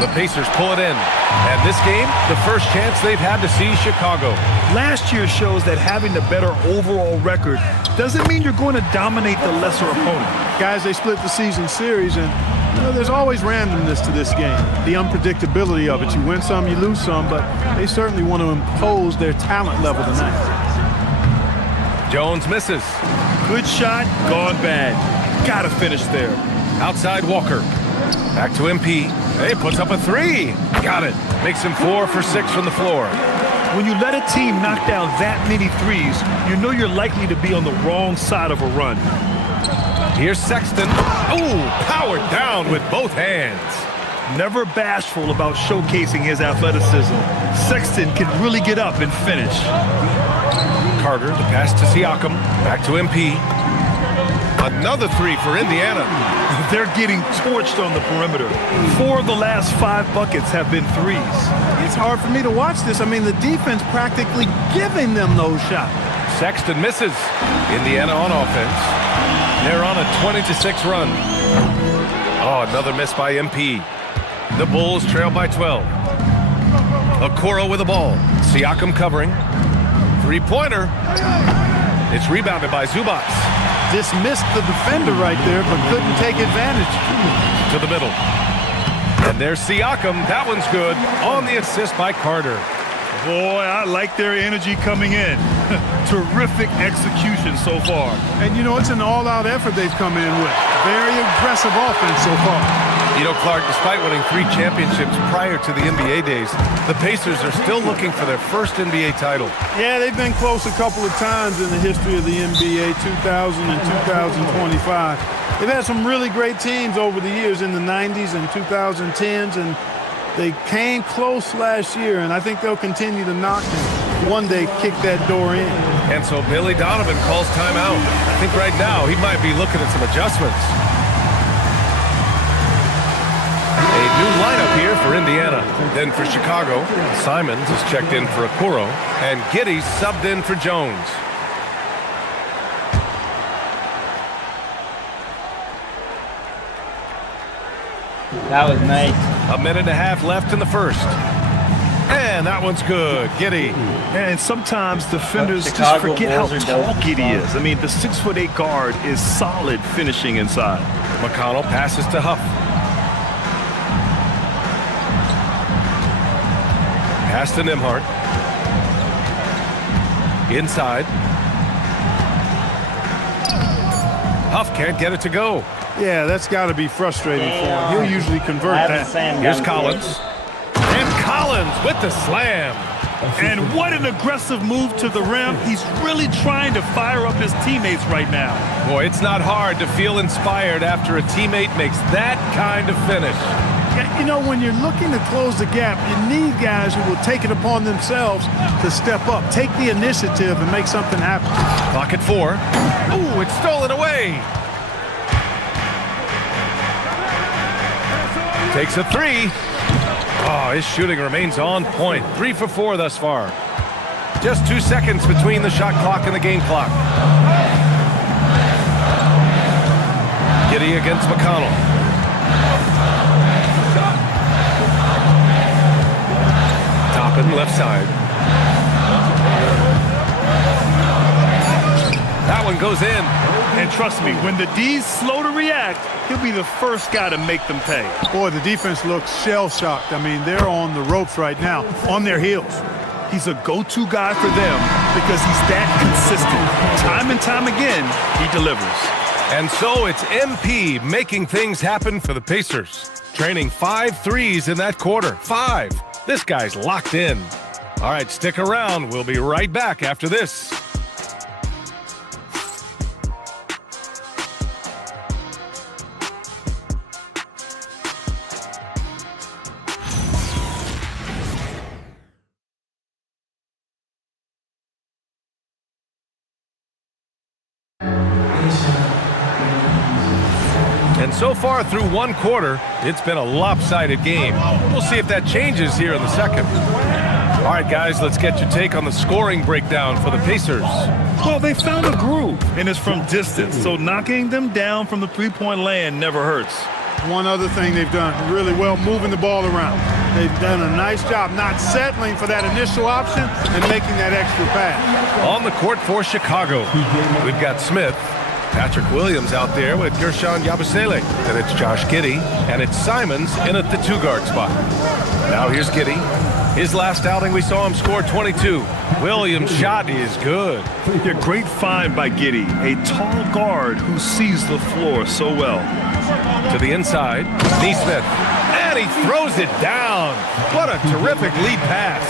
The Pacers pull it in. And this game, the first chance they've had to see Chicago. Last year shows that having the better overall record doesn't mean you're going to dominate the lesser opponent. Guys, they split the season series, and you know, there's always randomness to this game. The unpredictability of it. You win some, you lose some, but they certainly want to impose their talent level tonight. Jones misses. Good shot, gone bad. Gotta finish there. Outside Walker. Back to MP. Hey, puts up a 3. Got it. Makes him 4 for 6 from the floor. When you let a team knock down that many threes, you know you're likely to be on the wrong side of a run. Here's Sexton. Ooh, powered down with both hands. Never bashful about showcasing his athleticism. Sexton can really get up and finish. Carter, the pass to Siakam. Back to MP. Another 3 for Indiana. They're getting torched on the perimeter. 4 of the last 5 buckets have been threes. It's hard for me to watch this. I mean, the defense practically giving them those shots. Sexton misses. Indiana on offense. They're on a 20-6 run. Oh, another miss by MP. The Bulls trail by 12. Okoro with the ball. Siakam covering. Three-pointer. It's rebounded by Zubac. Dismissed the defender right there, but couldn't take advantage. To the middle. And there's Siakam. That one's good. On the assist by Carter. Boy, I like their energy coming in. Terrific execution so far. And you know, it's an all-out effort they've come in with. Very aggressive offense so far. You know, Clark, despite winning 3 championships prior to the NBA days, the Pacers are still looking for their first NBA title. Yeah, they've been close a couple of times in the history of the NBA, 2000 and 2025. They've had some really great teams over the years in the 90s and 2010s, and they came close last year, and I think they'll continue to knock and one day kick that door in. And so Billy Donovan calls timeout. I think right now he might be looking at some adjustments. A new lineup here for Indiana. Then for Chicago, Simons is checked in for Okoro, and Giddey's subbed in for Jones. That was nice. A minute and a half left in the first. And that one's good. Giddey. And sometimes defenders just Chicago forget how Bulls are tall dope. Giddey is. I mean, the 6'8" guard is solid finishing inside. McConnell passes to Huff. Pass to Nembhard. Inside. Huff can't get it to go. Yeah, that's got to be frustrating for him. He'll usually convert that. Here's Collins. And Collins with the slam. And what an aggressive move to the rim. He's really trying to fire up his teammates right now. Boy, it's not hard to feel inspired after a teammate makes that kind of finish. Yeah, you know, when you're looking to close the gap, you need guys who will take it upon themselves to step up, take the initiative, and make something happen. Clock at 4. Ooh, it's stolen away. Takes a 3. Oh, his shooting remains on point. 3 for 4 thus far. Just 2 seconds between the shot clock and the game clock. Giddey against McConnell. Toppin left side. That one goes in. And trust me, when the D's slow to react, he'll be the first guy to make them pay. Boy, the defense looks shell-shocked. I mean, they're on the ropes right now, on their heels. He's a go-to guy for them because he's that consistent. Time and time again, he delivers. And so it's MP making things happen for the Pacers. Training 5 threes in that quarter. 5. This guy's locked in. All right, stick around. We'll be right back after this. And so far through one quarter, it's been a lopsided game. We'll see if that changes here in the second. All right, guys, let's get your take on the scoring breakdown for the Pacers. Well, they found a groove, and it's from distance, so knocking them down from the three-point land never hurts. One other thing they've done really well, moving the ball around. They've done a nice job not settling for that initial option and making that extra pass. On the court for Chicago, we've got Smith, Patrick Williams out there with Gershon Yabusele. And it's Josh Giddey, and it's Simons in at the 2-guard spot. Now here's Giddey. His last outing, we saw him score 22. Williams' shot is good. A great find by Giddey, a tall guard who sees the floor so well. To the inside, Neesmith, and he throws it down. What a terrific lead pass.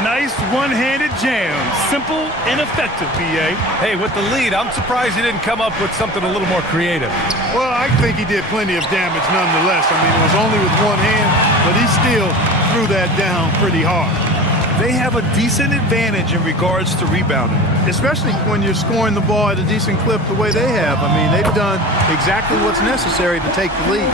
Nice one-handed jam. Simple and effective, B.A. Hey, with the lead, I'm surprised he didn't come up with something a little more creative. Well, I think he did plenty of damage nonetheless. I mean, it was only with one hand, but he still threw that down pretty hard. They have a decent advantage in regards to rebounding. Especially when you're scoring the ball at a decent clip the way they have. I mean, they've done exactly what's necessary to take the lead.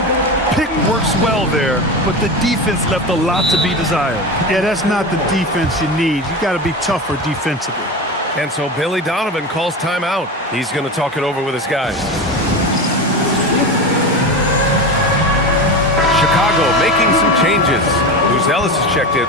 Pick works well there, but the defense left a lot to be desired. Yeah, that's not the defense you need. You got to be tougher defensively. And so Billy Donovan calls timeout. He's going to talk it over with his guys. Chicago making some changes. Luz Ellis is checked in.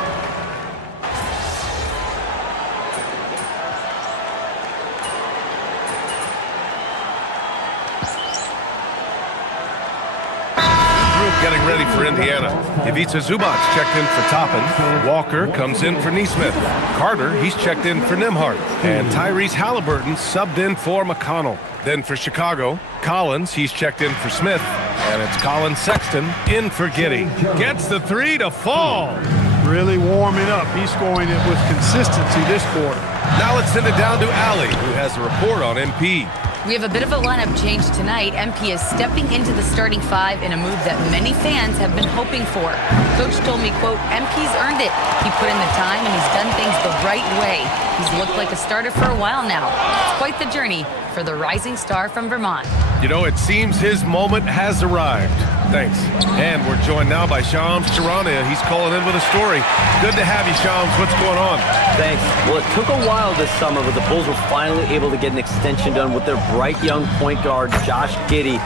Getting ready for Indiana. Ivica Zubac checked in for Toppin. Walker comes in for Neesmith. Carter, he's checked in for Nembhard. And Tyrese Halliburton subbed in for McConnell. Then for Chicago, Collins, he's checked in for Smith. And it's Colin Sexton in for Giddey. Gets the 3 to fall. Really warming up. He's scoring it with consistency this quarter. Now let's send it down to Allie, who has a report on MP. We have a bit of a lineup change tonight. MP is stepping into the starting 5 in a move that many fans have been hoping for. Coach told me, quote, MP's earned it. He put in the time and he's done things the right way. He's looked like a starter for a while now. It's quite the journey for the rising star from Vermont. You know, it seems his moment has arrived. Thanks. And we're joined now by Shams Charania. He's calling in with a story. Good to have you, Shams. What's going on? Thanks. Well, it took a while this summer, but the Bulls were finally able to get an extension done with their bright young point guard, Josh Giddey.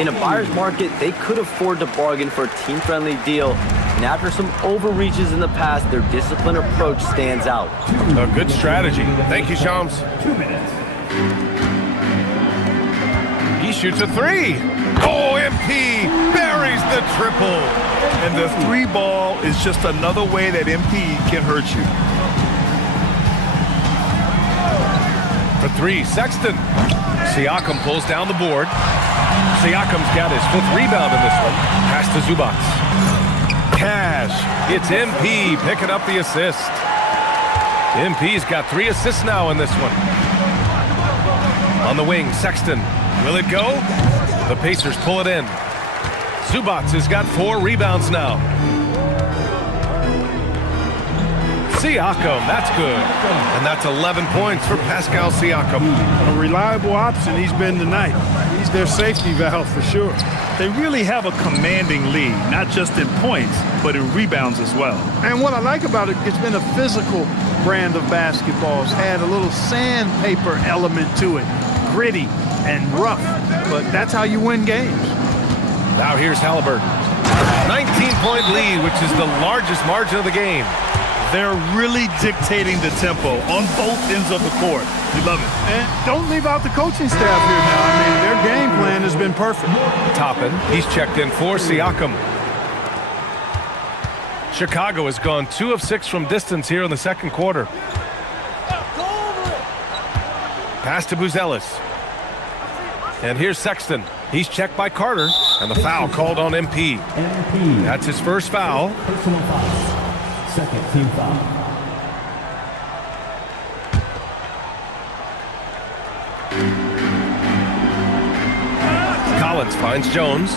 In a buyer's market, they could afford to bargain for a team-friendly deal. And after some overreaches in the past, their disciplined approach stands out. A good strategy. Thank you, Shams. 2 minutes. He shoots a 3. Oh, MP buries the triple. And the 3 ball is just another way that MP can hurt you. For 3, Sexton. Siakam pulls down the board. Siakam's got his 5th rebound in this one. Pass to Zubac. Cash. It's MP picking up the assist. MP's got 3 assists now in this one. On the wing, Sexton. Will it go? The Pacers pull it in. Zubac has got 4 rebounds now. Siakam, that's good. And that's 11 points for Pascal Siakam. A reliable option he's been tonight. He's their safety valve for sure. They really have a commanding lead, not just in points, but in rebounds as well. And what I like about it, it's been a physical brand of basketball. It's had a little sandpaper element to it, gritty and rough, but that's how you win games. Now here's Halliburton. 19-point lead, which is the largest margin of the game. They're really dictating the tempo on both ends of the court. We love it. And don't leave out the coaching staff here now. I mean, their game plan has been perfect. Toppin, he's checked in for Siakam. Chicago has gone 2 of 6 from distance here in the second quarter. Pass to Buzelis. And here's Sexton. He's checked by Carter, and the foul called on MP. That's his first foul. Personal foul. Second team foul. Collins finds Jones.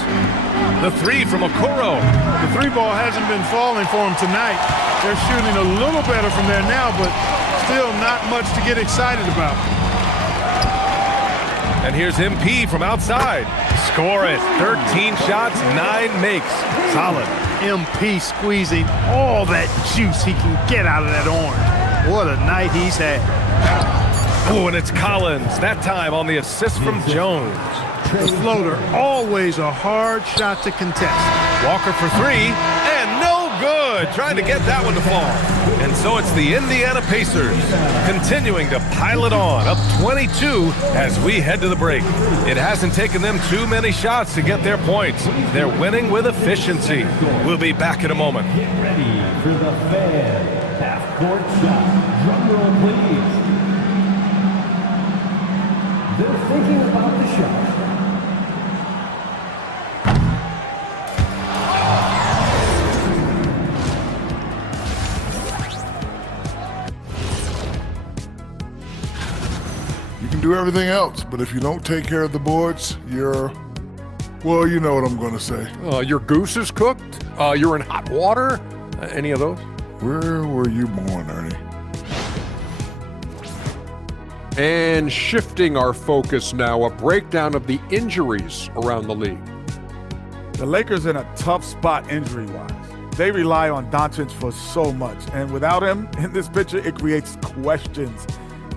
The three from Okoro. The three ball hasn't been falling for them tonight. They're shooting a little better from there now, but still not much to get excited about. And here's MP from outside. Score it. 13 shots, 9 makes. Solid. MP squeezing all that juice he can get out of that orange. What a night he's had. Oh, and it's Collins. That time on the assist from Jones. The floater, always a hard shot to contest. Walker for 3, and no good. Trying to get that one to fall. And so it's the Indiana Pacers continuing to pile it on, up 22 as we head to the break. It hasn't taken them too many shots to get their points. They're winning with efficiency. We'll be back in a moment. Get ready for the Fed half-court shot. Drum roll, please. They're thinking about the shot. Do everything else, but if you don't take care of the boards, well, you know what I'm going to say. Your goose is cooked? You're in hot water? Any of those? Where were you born, Ernie? And shifting our focus now, a breakdown of the injuries around the league. The Lakers in a tough spot injury-wise. They rely on Doncic for so much, and without him in this picture, it creates questions.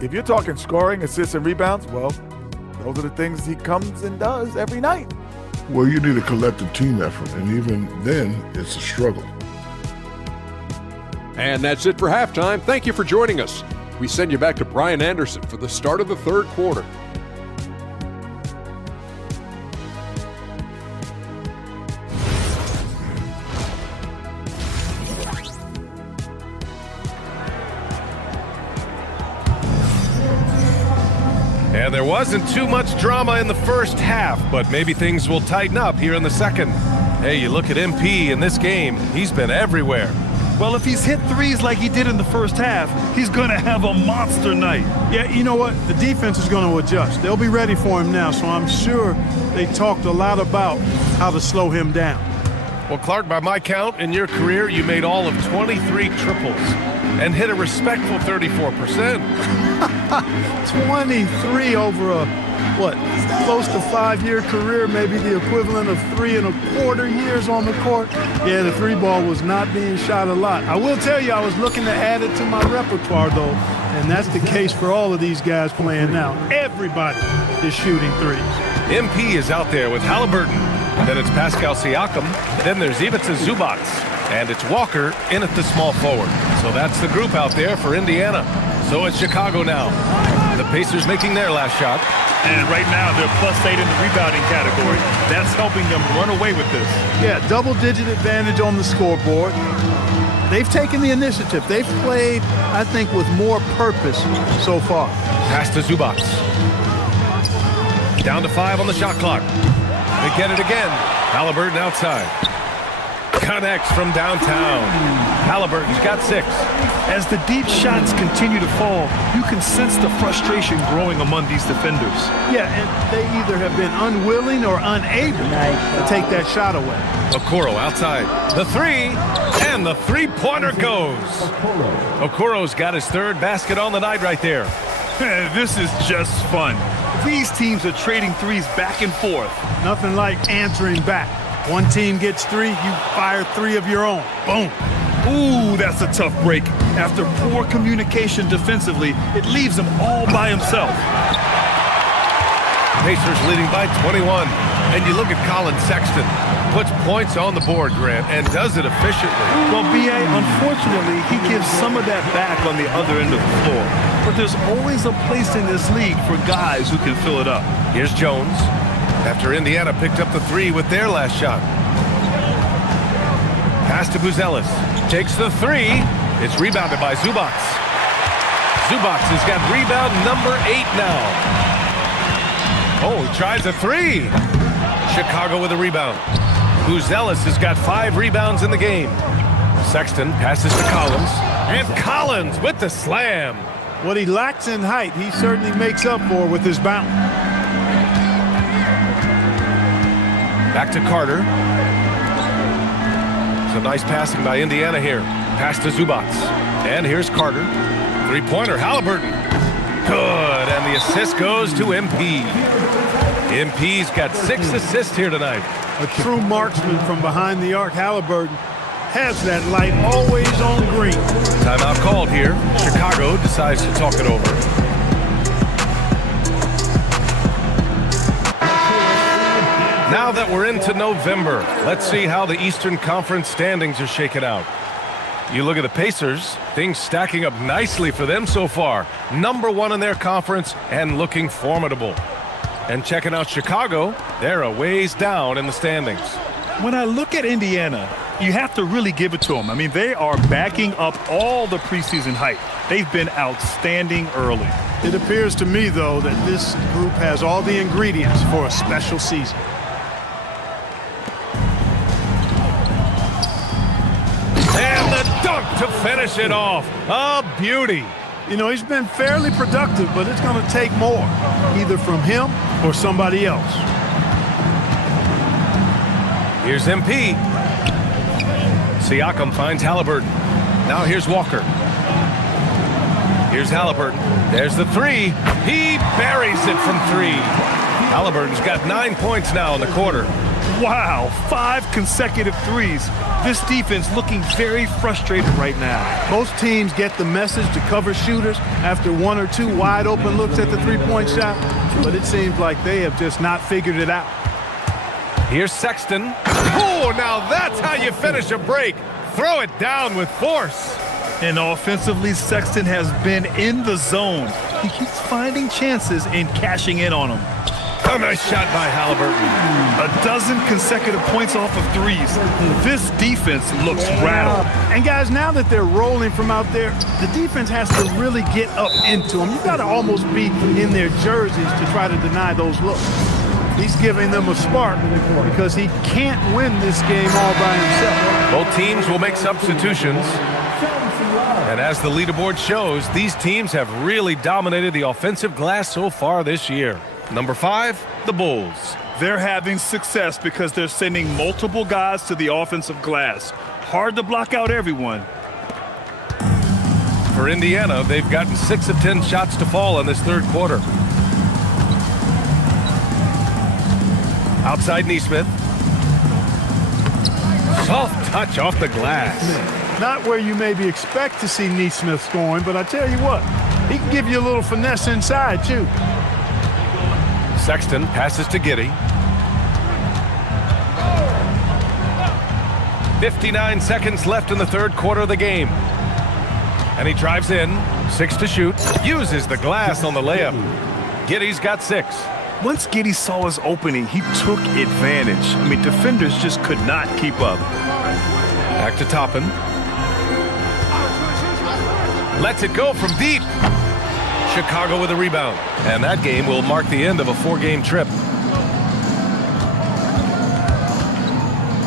If you're talking scoring, assists, and rebounds, well, those are the things he comes and does every night. Well, you need a collective team effort, and even then, it's a struggle. And that's it for halftime. Thank you for joining us. We send you back to Brian Anderson for the start of the third quarter. And there wasn't too much drama in the first half, but maybe things will tighten up here in the second. Hey, you look at MP in this game, he's been everywhere. Well, if he's hit threes like he did in the first half, he's going to have a monster night. Yeah, you know what? The defense is going to adjust. They'll be ready for him now, so I'm sure they talked a lot about how to slow him down. Well, Clark, by my count, in your career, you made all of 23 triples and hit a respectful 34%. 23 over a, close to 5-year career, maybe the equivalent of 3 1/4 years on the court. Yeah, the three ball was not being shot a lot. I will tell you, I was looking to add it to my repertoire, though, and that's the case for all of these guys playing now. Everybody is shooting threes. MP is out there with Halliburton. Then it's Pascal Siakam. Then there's Ivica Zubac. And it's Walker in at the small forward. So that's the group out there for Indiana. So it's Chicago now. The Pacers making their last shot. And right now, they're +8 in the rebounding category. That's helping them run away with this. Yeah, double-digit advantage on the scoreboard. They've taken the initiative. They've played, I think, with more purpose so far. Pass to Zubac. Down to 5 on the shot clock. They get it again. Halliburton outside. Connects from downtown. Halliburton's got 6. As the deep shots continue to fall, you can sense the frustration growing among these defenders. Yeah, and they either have been unwilling or unable to take that shot away. Okoro outside. The 3, and the three-pointer goes. Okoro's got his 3rd basket on the night right there. This is just fun. These teams are trading threes back and forth. Nothing like answering back. One team gets 3, you fire 3 of your own. Boom. Ooh, that's a tough break. After poor communication defensively, it leaves him all by himself. Pacers leading by 21. And you look at Colin Sexton. Puts points on the board, Grant, and does it efficiently. Well, B.A., unfortunately, he gives some of that back on the other end of the floor. But there's always a place in this league for guys who can fill it up. Here's Jones. After Indiana picked up the 3 with their last shot. Pass to Buzelis. Takes the 3. It's rebounded by Zubac. Zubac has got rebound number 8 now. Oh, he tries a 3. Chicago with a rebound. Buzelis has got 5 rebounds in the game. Sexton passes to Collins. And Collins with the slam. What he lacks in height, he certainly makes up for with his bounce. Back to Carter. Some nice passing by Indiana here. Pass to Zubac. And here's Carter. 3-pointer, Halliburton. Good, and the assist goes to MP. MP's got 6 assists here tonight. A true marksman from behind the arc. Halliburton has that light always on green. Timeout called here. Chicago decides to talk it over. Now that we're into November, let's see how the Eastern Conference standings are shaken out. You look at the Pacers, things stacking up nicely for them so far. Number 1 in their conference and looking formidable. And checking out Chicago, they're a ways down in the standings. When I look at Indiana, you have to really give it to them. I mean, they are backing up all the preseason hype. They've been outstanding early. It appears to me, though, that this group has all the ingredients for a special season. And the dunk to finish it off. A beauty. You know, he's been fairly productive, but it's going to take more, either from him or somebody else. Here's MP. Siakam finds Halliburton. Now here's Walker. Here's Halliburton. There's the 3. He buries it from 3. Halliburton's got 9 points now in the quarter. Wow, 5 consecutive threes. This defense looking very frustrated right now. Most teams get the message to cover shooters after 1 or 2 wide open looks at the 3-point shot, but it seems like they have just not figured it out. Here's Sexton. Oh, now that's how you finish a break. Throw it down with force. And offensively, Sexton has been in the zone. He keeps finding chances and cashing in on them. A nice shot by Halliburton. A dozen consecutive points off of threes. This defense looks rattled. And guys, now that they're rolling from out there, the defense has to really get up into them. You've got to almost be in their jerseys to try to deny those looks. He's giving them a spark because he can't win this game all by himself. Both teams will make substitutions. And as the leaderboard shows, these teams have really dominated the offensive glass so far this year. Number 5, the Bulls. They're having success because they're sending multiple guys to the offensive glass. Hard to block out everyone. For Indiana, they've gotten 6 of 10 shots to fall in this third quarter. Outside Neesmith. Soft touch off the glass. Not where you maybe expect to see Neesmith scoring, but I tell you what, he can give you a little finesse inside, too. Sexton passes to Giddey. 59 seconds left in the third quarter of the game. And he drives in, 6 to shoot, uses the glass on the layup. Giddey's got 6. Once Giddey saw his opening, he took advantage. I mean, defenders just could not keep up. Back to Toppin. Lets it go from deep. Chicago with a rebound. And that game will mark the end of a 4-game trip.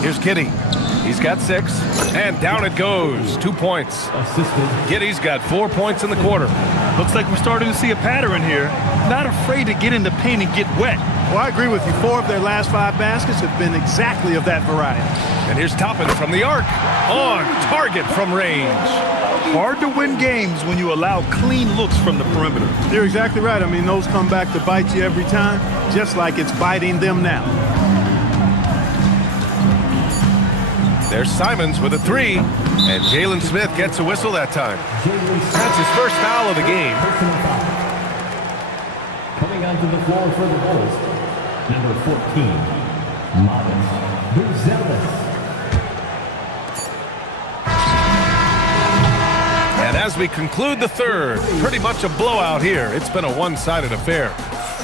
Here's Giddey. He's got 6. And down it goes. 2 points. Giddey's got 4 points in the quarter. Looks like we're starting to see a pattern here. Not afraid to get in the paint and get wet. Well, I agree with you. 4 of their last 5 baskets have been exactly of that variety. And here's Toppin from the arc. On target from range. hard to win games when you allow clean looks from the perimeter. You're exactly right. I mean, those come back to bite you every time, just like it's biting them now. There's Simons with a three, and Jalen Smith gets a whistle that time. That's his first foul of the game. Coming onto the floor for the Bulls, number 14, Marvin Buzelis. And as we conclude the third, pretty much a blowout here. It's been a one-sided affair.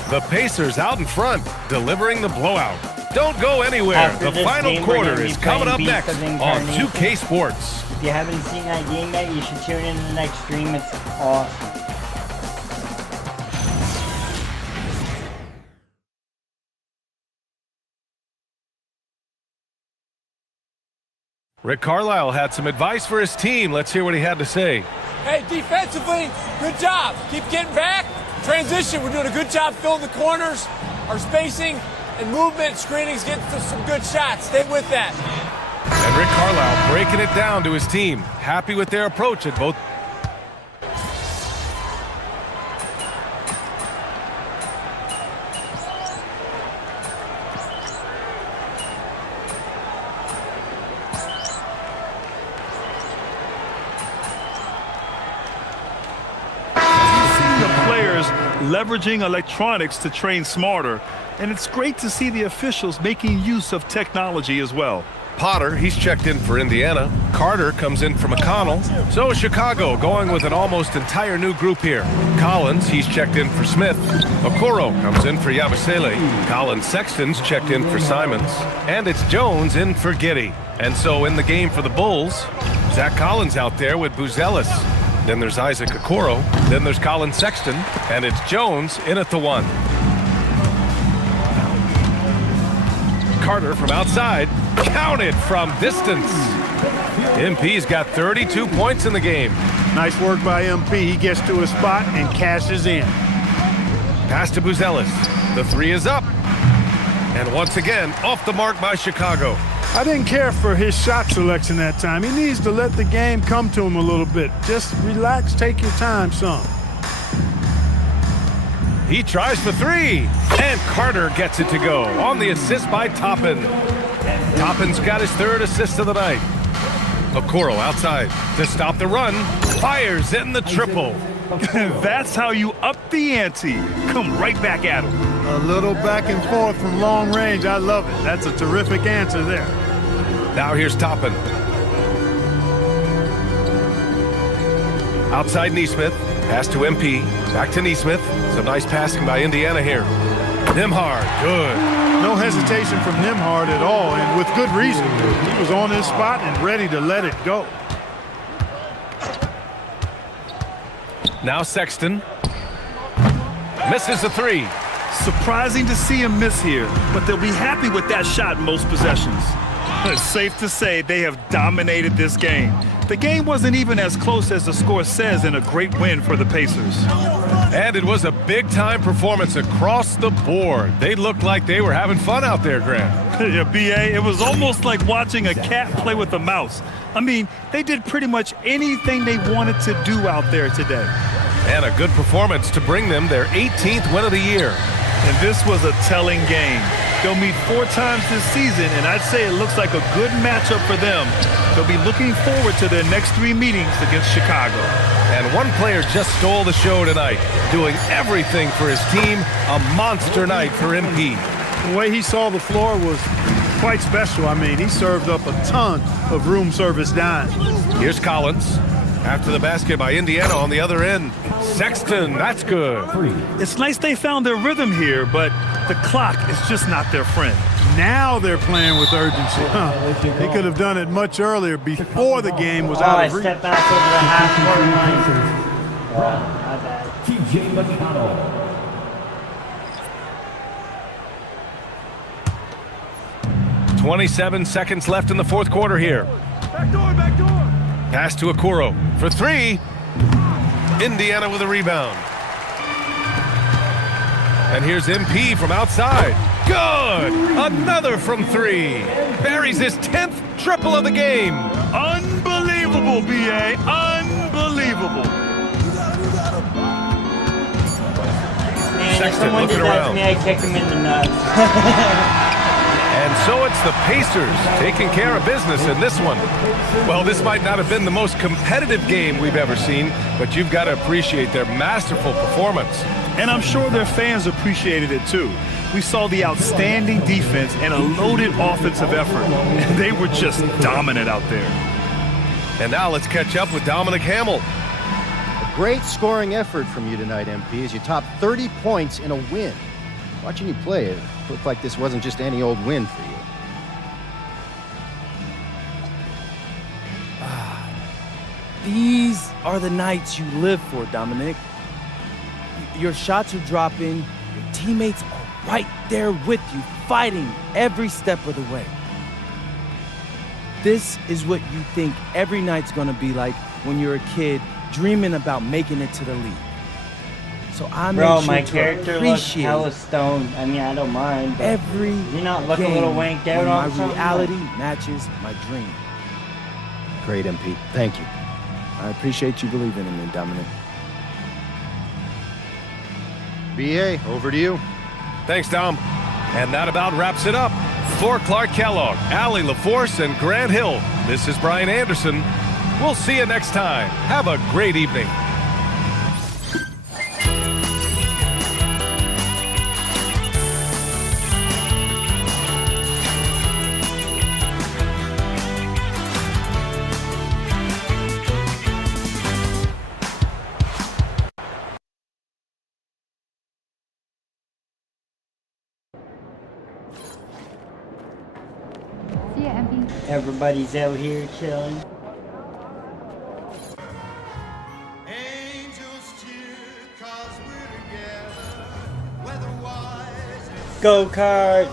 The Pacers out in front, delivering the blowout. Don't go anywhere. After The final game, quarter we're gonna is be coming up playing next Beast of on Incarnation. 2K Sports. If you haven't seen that game yet, you should tune in to the next stream. It's awesome. Rick Carlisle had some advice for his team. Let's hear what he had to say. Hey, defensively, good job. Keep getting back. Transition, we're doing a good job filling the corners. Our spacing and movement screenings getting some good shots. Stay with that. And Rick Carlisle breaking it down to his team. Happy with their approach at both. Leveraging electronics to train smarter, and it's great to see the officials making use of technology as well. Potter, he's checked in for Indiana. Carter comes in for McConnell. So is Chicago going with an almost entire new group here. Collins, he's checked in for Smith. Okoro comes in for Yabusele. Colin Sexton's checked in for Simons. And it's Jones in for Giddey. And so in the game for the Bulls, Zach Collins out there with Buzelis. Then there's Isaac Okoro. Then there's Colin Sexton. And it's Jones in at the one. Carter from outside. Counted from distance. MP's got 32 points in the game. Nice work by MP. He gets to his spot and cashes in. Pass to Buzelis. The three is up. And once again, off the mark by Chicago. I didn't care for his shot selection that time. He needs to let the game come to him a little bit. Just relax, take your time some. He tries for three. And Carter gets it to go on the assist by Toppin. Toppin's got his third assist of the night. Okoro outside to stop the run. Fires in the triple. That's how you up the ante. Come right back at him. A little back and forth from long range. I love it. That's a terrific answer there. Now here's Toppin. Outside Neesmith. Pass to MP. Back to Neesmith. Some nice passing by Indiana here. Nimhard, good. No hesitation from Nimhard at all, and with good reason. He was on his spot and ready to let it go. Now Sexton. Misses the three. Surprising to see him miss here, but they'll be happy with that shot most possessions. It's safe to say they have dominated this game. The game wasn't even as close as the score says in a great win for the Pacers. And it was a big-time performance across the board. They looked like they were having fun out there, Grant. Yeah, B.A., it was almost like watching a cat play with a mouse. I mean, they did pretty much anything they wanted to do out there today. And a good performance to bring them their 18th win of the year. And this was a telling game. They'll meet 4 times this season, and I'd say it looks like a good matchup for them. They'll be looking forward to their next 3 meetings against Chicago. And one player just stole the show tonight, doing everything for his team. A monster night for MP. The way he saw the floor was quite special. I mean, he served up a ton of room service dimes. Here's Collins. After the basket by Indiana on the other end. Sexton, that's good. It's nice they found their rhythm here, but the clock is just not their friend. Now they're playing with urgency. They could have done it much earlier, before the game was out of reach. I stepped back over the half-court line. My bad. TJ McConnell. 27 seconds left in the fourth quarter here. Back door, back door. Pass to Okoro for 3. Indiana with a rebound. And here's MP from outside. Good! Another from 3. Buries his 10th triple of the game. Unbelievable, B.A. Unbelievable. Unbelievable. Man, if someone did that to me, I'd kick him in the nuts. And so it's the Pacers taking care of business in this one. Well, this might not have been the most competitive game we've ever seen, but you've got to appreciate their masterful performance. And I'm sure their fans appreciated it too. We saw the outstanding defense and a loaded offensive effort. They were just dominant out there. And now let's catch up with Dominic Hamill. A great scoring effort from you tonight, MP, as you topped 30 points in a win. Watching you play, it looked like this wasn't just any old win for you. These are the nights you live for, Dominic. Your shots are dropping, your teammates are right there with you, fighting every step of the way. This is what you think every night's gonna be like when you're a kid dreaming about making it to the league. So I make sure my to character looks appreciate hella stoned. I mean, I don't mind. But every you not look a game little wanked out when on my something? reality matches my dream. Great, MP. Thank you. I appreciate you believing in me, Dominic. BA, over to you. Thanks, Dom. And that about wraps it up. For Clark Kellogg, Allie LaForce, and Grant Hill, this is Brian Anderson. We'll see you next time. Have a great evening. See ya, MP. Everybody's out here chilling. Go kart!